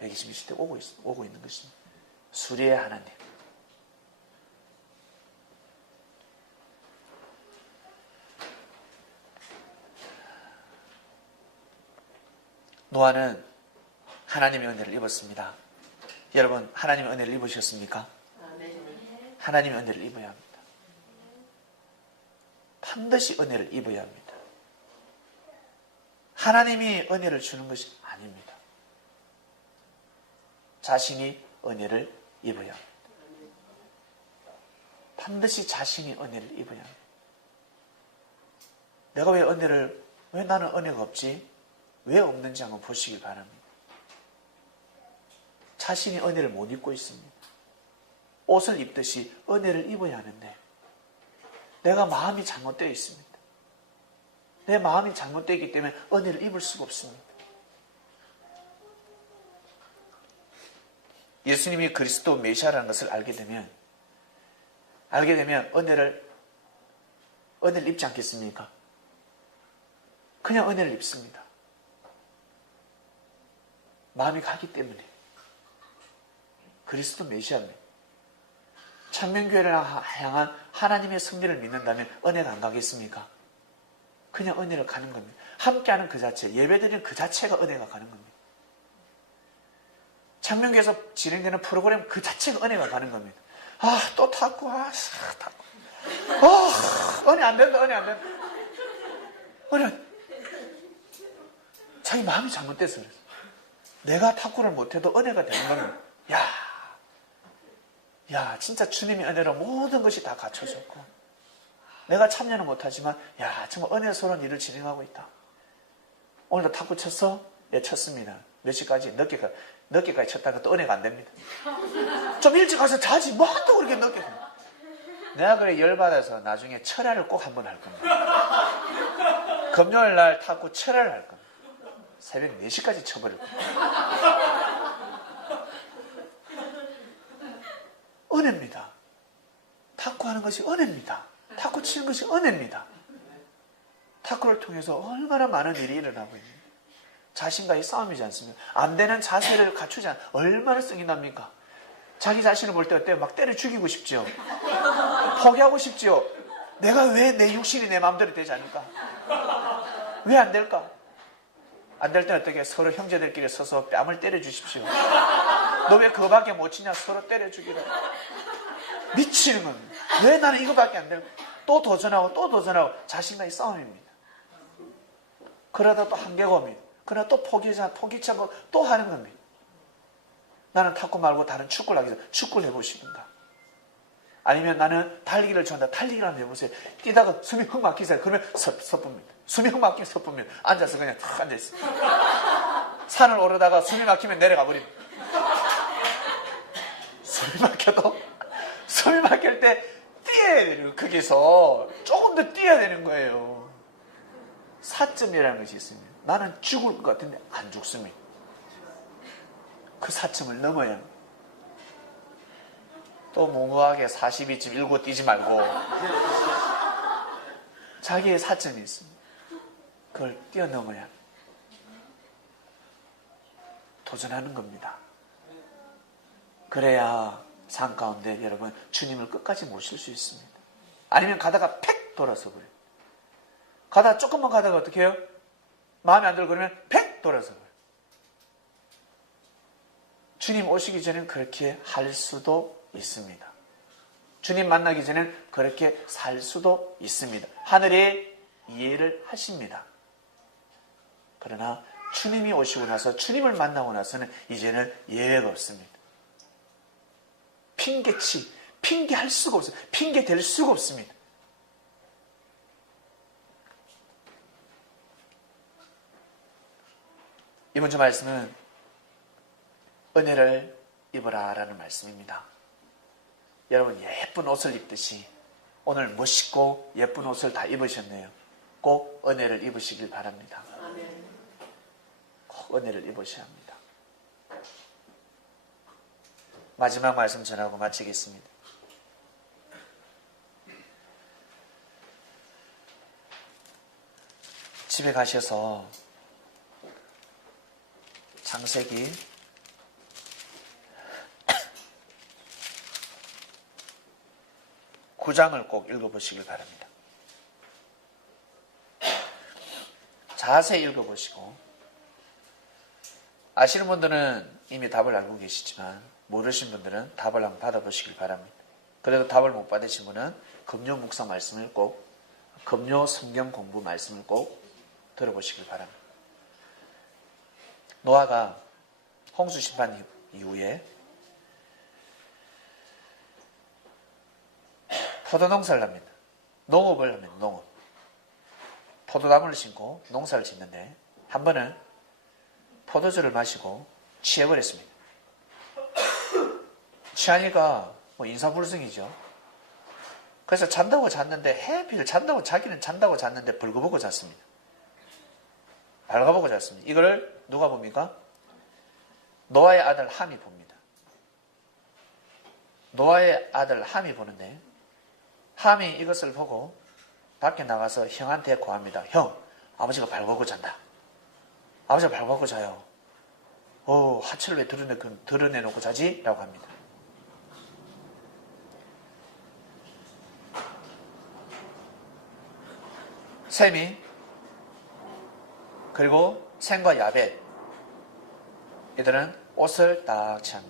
120년 시대가 오고 있는 것입니다. 수리의 하나님. 노아는 하나님의 은혜를 입었습니다. 여러분 하나님의 은혜를 입으셨습니까? 하나님의 은혜를 입어야 합니다. 반드시 은혜를 입어야 합니다. 하나님이 은혜를 주는 것이 아닙니다. 자신이 은혜를 입어야 합니다. 반드시 자신이 은혜를 입어야 합니다. 내가 왜 나는 은혜가 없지? 왜 없는지 한번 보시길 바랍니다. 자신이 은혜를 못 입고 있습니다. 옷을 입듯이 은혜를 입어야 하는데 내가 마음이 잘못되어 있습니다. 내 마음이 잘못되어 있기 때문에 은혜를 입을 수가 없습니다. 예수님이 그리스도 메시아라는 것을 알게 되면 은혜를 입지 않겠습니까? 그냥 은혜를 입습니다. 마음이 가기 때문에. 그리스도 메시아입니다. 천명교회를 향한 하나님의 승리를 믿는다면 은혜가 안 가겠습니까? 그냥 은혜를 가는 겁니다. 함께하는 그 자체, 예배드리는 그 자체가 은혜가 가는 겁니다. 천명교회에서 진행되는 프로그램 그 자체가 은혜가 가는 겁니다. 또 탔고, 탔고. 은혜 안 된다, 은혜 안 된다. 자기 마음이 잘못돼서 그랬어. 내가 탁구를 못해도 은혜가 되는 겁니다. 진짜 주님의 은혜로 모든 것이 다 갖춰졌고 내가 참여는 못하지만 정말 은혜스러운 일을 진행하고 있다. 오늘도 탁구 쳤어? 네, 쳤습니다. 몇 시까지? 늦게까지 쳤다가 또 은혜가 안 됩니다. 좀 일찍 가서 자지 뭐 한다고 그렇게 늦게. 내가 그래 열받아서 나중에 철야를 꼭 한번 할 겁니다. 금요일 날 탁구 철야를 할 겁니다. 새벽 4시까지 쳐버릴 겁니다. 은혜입니다. 탁구하는 것이 은혜입니다. 탁구 치는 것이 은혜입니다. 탁구를 통해서 얼마나 많은 일이 일어나고 있습니다. 자신과의 싸움이지 않습니까? 안 되는 자세를 갖추지 않아 얼마나 성이 납니까? 자기 자신을 볼 때 어때요? 막 때려 죽이고 싶죠? 포기하고 싶죠? 내가 왜 내 육신이 내 마음대로 되지 않을까? 왜 안 될까? 안 될 때는 어떻게 서로 형제들끼리 서서 뺨을 때려 주십시오. 너 왜 그거밖에 못 치냐? 서로 때려 주기로. 미치는 겁니다. 왜 나는 이거밖에 안 될까? 또 도전하고 자신과의 싸움입니다. 그러다 또 한계가 옵니다. 그러나 또 포기치 않고 또 하는 겁니다. 나는 탁구 말고 다른 축구를 하기 위해서 축구를 해보시든가. 아니면 나는 달리기를 좋아한다. 달리기를 한번 해보세요. 뛰다가 숨이 훅 막히세요. 그러면 섣뭅니다. 숨이 훅 막히면 섣뭅니다. 앉아서 그냥 탁 앉아있습니다. 산을 오르다가 숨이 막히면 내려가 버립니다. 숨이 막혀도 숨이 막힐 때 뛰어야 뛰어야 돼요. 거기서 조금 더 뛰어야 되는 거예요. 사점이라는 것이 있습니다. 나는 죽을 것 같은데 안 죽습니다. 그 사점을 넘어야 합니다. 또 몽고하게 42.19 뛰지 말고 자기의 사점이 있습니다. 그걸 뛰어넘어야 합니다. 도전하는 겁니다. 그래야 삶 가운데 여러분 주님을 끝까지 모실 수 있습니다. 아니면 가다가 팩 돌아서 버려요. 가다가 조금만 가다가 어떻게 해요? 마음에 안 들고 그러면 팩 돌아서 버려요. 주님 오시기 전엔 그렇게 할 수도 있습니다. 주님 만나기 전엔 그렇게 살 수도 있습니다. 하늘이 이해를 하십니다. 그러나 주님이 오시고 나서 주님을 만나고 나서는 이제는 예외가 없습니다. 핑계할 수가 없어요. 핑계 댈 수가 없습니다. 이번 주 말씀은 은혜를 입어라 라는 말씀입니다. 여러분 예쁜 옷을 입듯이 오늘 멋있고 예쁜 옷을 다 입으셨네요. 꼭 은혜를 입으시길 바랍니다. 꼭 은혜를 입으셔야 합니다. 마지막 말씀 전하고 마치겠습니다. 집에 가셔서 창세기 9장을 꼭 읽어보시길 바랍니다. 자세히 읽어보시고 아시는 분들은 이미 답을 알고 계시지만 모르신 분들은 답을 한번 받아보시길 바랍니다. 그래도 답을 못 받으신 분은 금요 묵상 말씀을 꼭 금요 성경 공부 말씀을 꼭 들어보시길 바랍니다. 노아가 홍수 심판 이후에 포도농사를 합니다. 농업을 합니다. 농업. 포도나무를 심고 농사를 짓는데 한 번은 포도주를 마시고 취해버렸습니다. 취하니까 인사불성이죠. 그래서 잔다고 잤는데 해필 자기는 잔다고 잤는데 벌거벗고 잤습니다. 발가벗고 잤습니다. 이거를 누가 봅니까? 노아의 아들 함이 봅니다. 노아의 아들 함이 보는데 함이 이것을 보고 밖에 나가서 형한테 고합니다. 형, 아버지가 발벗고 잔다. 아버지가 발벗고 자요. 하체를 왜 드러내놓고 자지? 라고 합니다. 셈이 그리고 셈과 야벳 이들은 옷을 딱 찬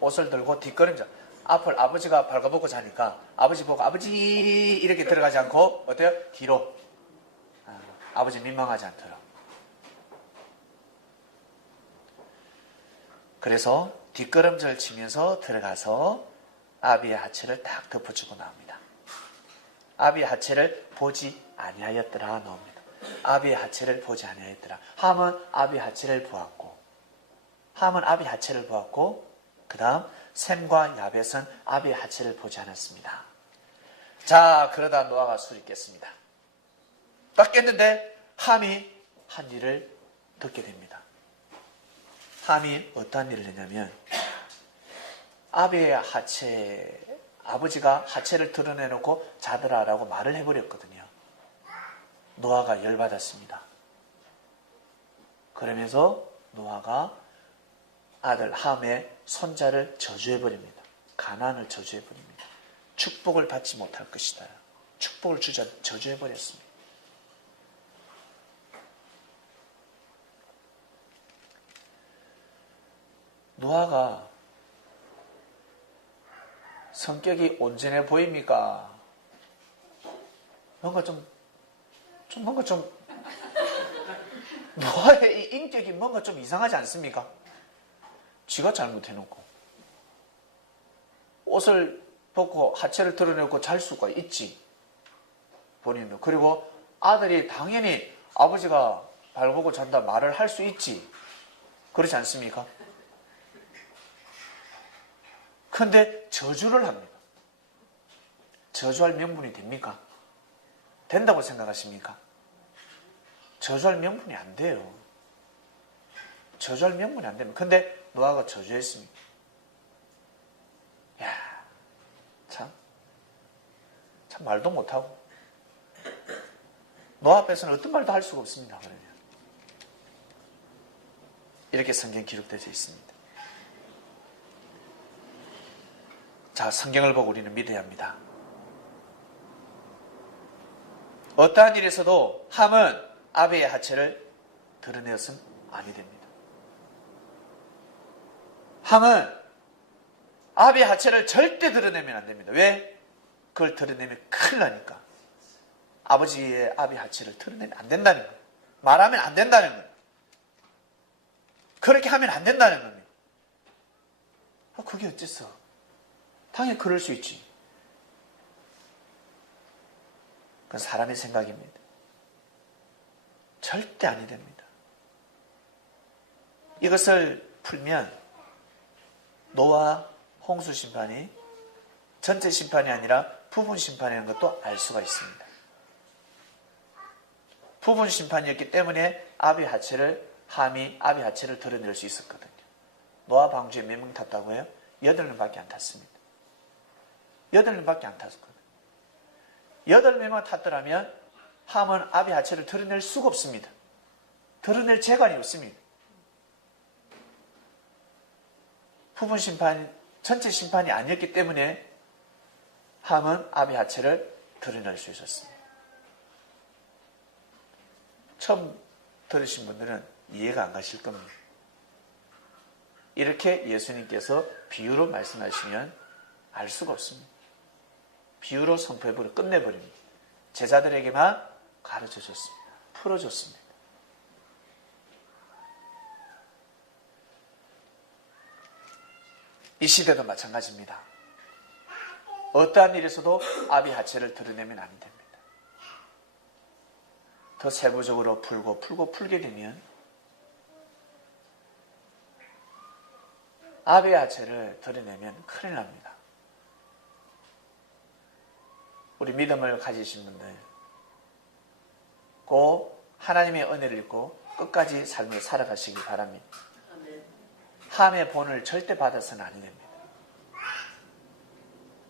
옷을 들고 뒷걸음질 앞을 아버지가 발가벗고 자니까 아버지 보고 아버지 이렇게 들어가지 않고 어때요? 뒤로 아버지 민망하지 않도록. 그래서 뒷걸음질 치면서 들어가서 아비의 하체를 딱 덮어주고 나옵니다. 아비의 하체를 보지 아니하였더라 나옵니다. 아비의 하체를 보지 아니하였더라. 함은 아비의 하체를 보았고 그 다음 셈과 야벳은 아비의 하체를 보지 않았습니다. 자, 그러다 노아가 술이 깼습니다. 딱 깼는데 함이 한 일을 듣게 됩니다. 함이 어떠한 일을 했냐면 아비의 하체, 아버지가 하체를 드러내놓고 자더라라고 말을 해버렸거든요. 노아가 열받았습니다. 그러면서 노아가 아들 함의 손자를 저주해버립니다. 가난을 저주해버립니다. 축복을 받지 못할 것이다. 축복을 주자 저주해버렸습니다. 노아가 성격이 온전해 보입니까? 뭔가 좀 노아의 이 인격이 뭔가 좀 이상하지 않습니까? 쥐가 잘못해놓고 옷을 벗고 하체를 드러내고 잘 수가 있지. 본인도. 그리고 아들이 당연히 아버지가 발보고 잔다 말을 할 수 있지. 그렇지 않습니까? 근데 저주를 합니다. 저주할 명분이 됩니까? 된다고 생각하십니까? 저주할 명분이 안 돼요. 저주할 명분이 안 됩니다. 근데 노아가 저주했습니다. 야, 참 말도 못하고 노아 앞에서는 어떤 말도 할 수가 없습니다. 그러면 이렇게 성경 기록되어 있습니다. 자, 성경을 보고 우리는 믿어야 합니다. 어떠한 일에서도 함은 아베의 하체를 드러내어서는 아니 됩니다. 함은 아베의 하체를 절대 드러내면 안 됩니다. 왜? 그걸 드러내면 큰일 나니까. 아버지의 아베의 하체를 드러내면 안 된다는 거예요. 말하면 안 된다는 거예요. 그렇게 하면 안 된다는 겁니다. 그게 어째서? 당연히 그럴 수 있지. 그건 사람의 생각입니다. 절대 아니 됩니다. 이것을 풀면 노아 홍수 심판이 전체 심판이 아니라 부분 심판이라는 것도 알 수가 있습니다. 부분 심판이었기 때문에 아비 하체를 함이 아비 하체를 드러낼 수 있었거든요. 노아 방주에 몇 명 탔다고 해요? 8명밖에 안 탔습니다. 8명밖에 안 탔었거든요. 8명만 탔더라면 함은 아비 하체를 드러낼 수가 없습니다. 드러낼 재간이 없습니다. 부분 심판, 전체 심판이 아니었기 때문에 함은 아비 하체를 드러낼 수 있었습니다. 처음 들으신 분들은 이해가 안 가실 겁니다. 이렇게 예수님께서 비유로 말씀하시면 알 수가 없습니다. 비유로 선포해버리고 끝내버립니다. 제자들에게만 가르쳐줬습니다. 풀어줬습니다. 이 시대도 마찬가지입니다. 어떠한 일에서도 아비 하체를 드러내면 안 됩니다. 더 세부적으로 풀게 되면 아비 하체를 드러내면 큰일 납니다. 우리 믿음을 가지신 분들, 꼭 하나님의 은혜를 입고 끝까지 삶을 살아가시기 바랍니다. 함의 본을 절대 받아서는 안 됩니다.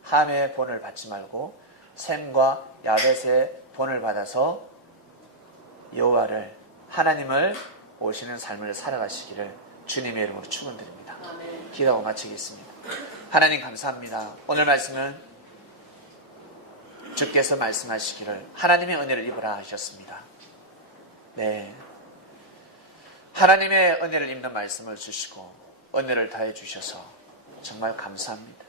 함의 본을 받지 말고 셈과 야벳의 본을 받아서 여호와를, 하나님을 모시는 삶을 살아가시기를 주님의 이름으로 축원드립니다. 기도하고 마치겠습니다. 하나님 감사합니다. 오늘 말씀은 주께서 말씀하시기를 하나님의 은혜를 입으라 하셨습니다. 네, 하나님의 은혜를 입는 말씀을 주시고 은혜를 다해 주셔서 정말 감사합니다.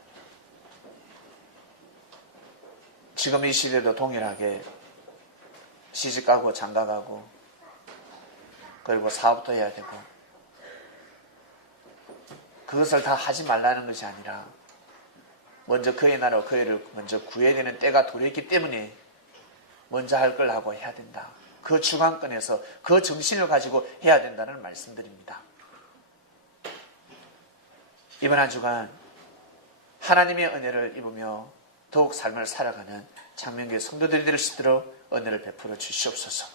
지금 이 시대도 동일하게 시집가고 장가가고 그리고 사업도 해야 되고 그것을 다 하지 말라는 것이 아니라 먼저 그의 나라와 그의 일을 먼저 구해야 되는 때가 도래했기 때문에 먼저 할 걸 하고 해야 된다. 그 주관권에서 그 정신을 가지고 해야 된다는 말씀드립니다. 이번 한 주간 하나님의 은혜를 입으며 더욱 삶을 살아가는 창명교회 성도들이 될 수 있도록 은혜를 베풀어 주시옵소서.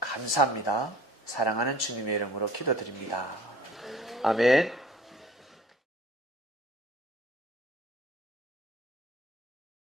감사합니다. 사랑하는 주님의 이름으로 기도드립니다. 아멘.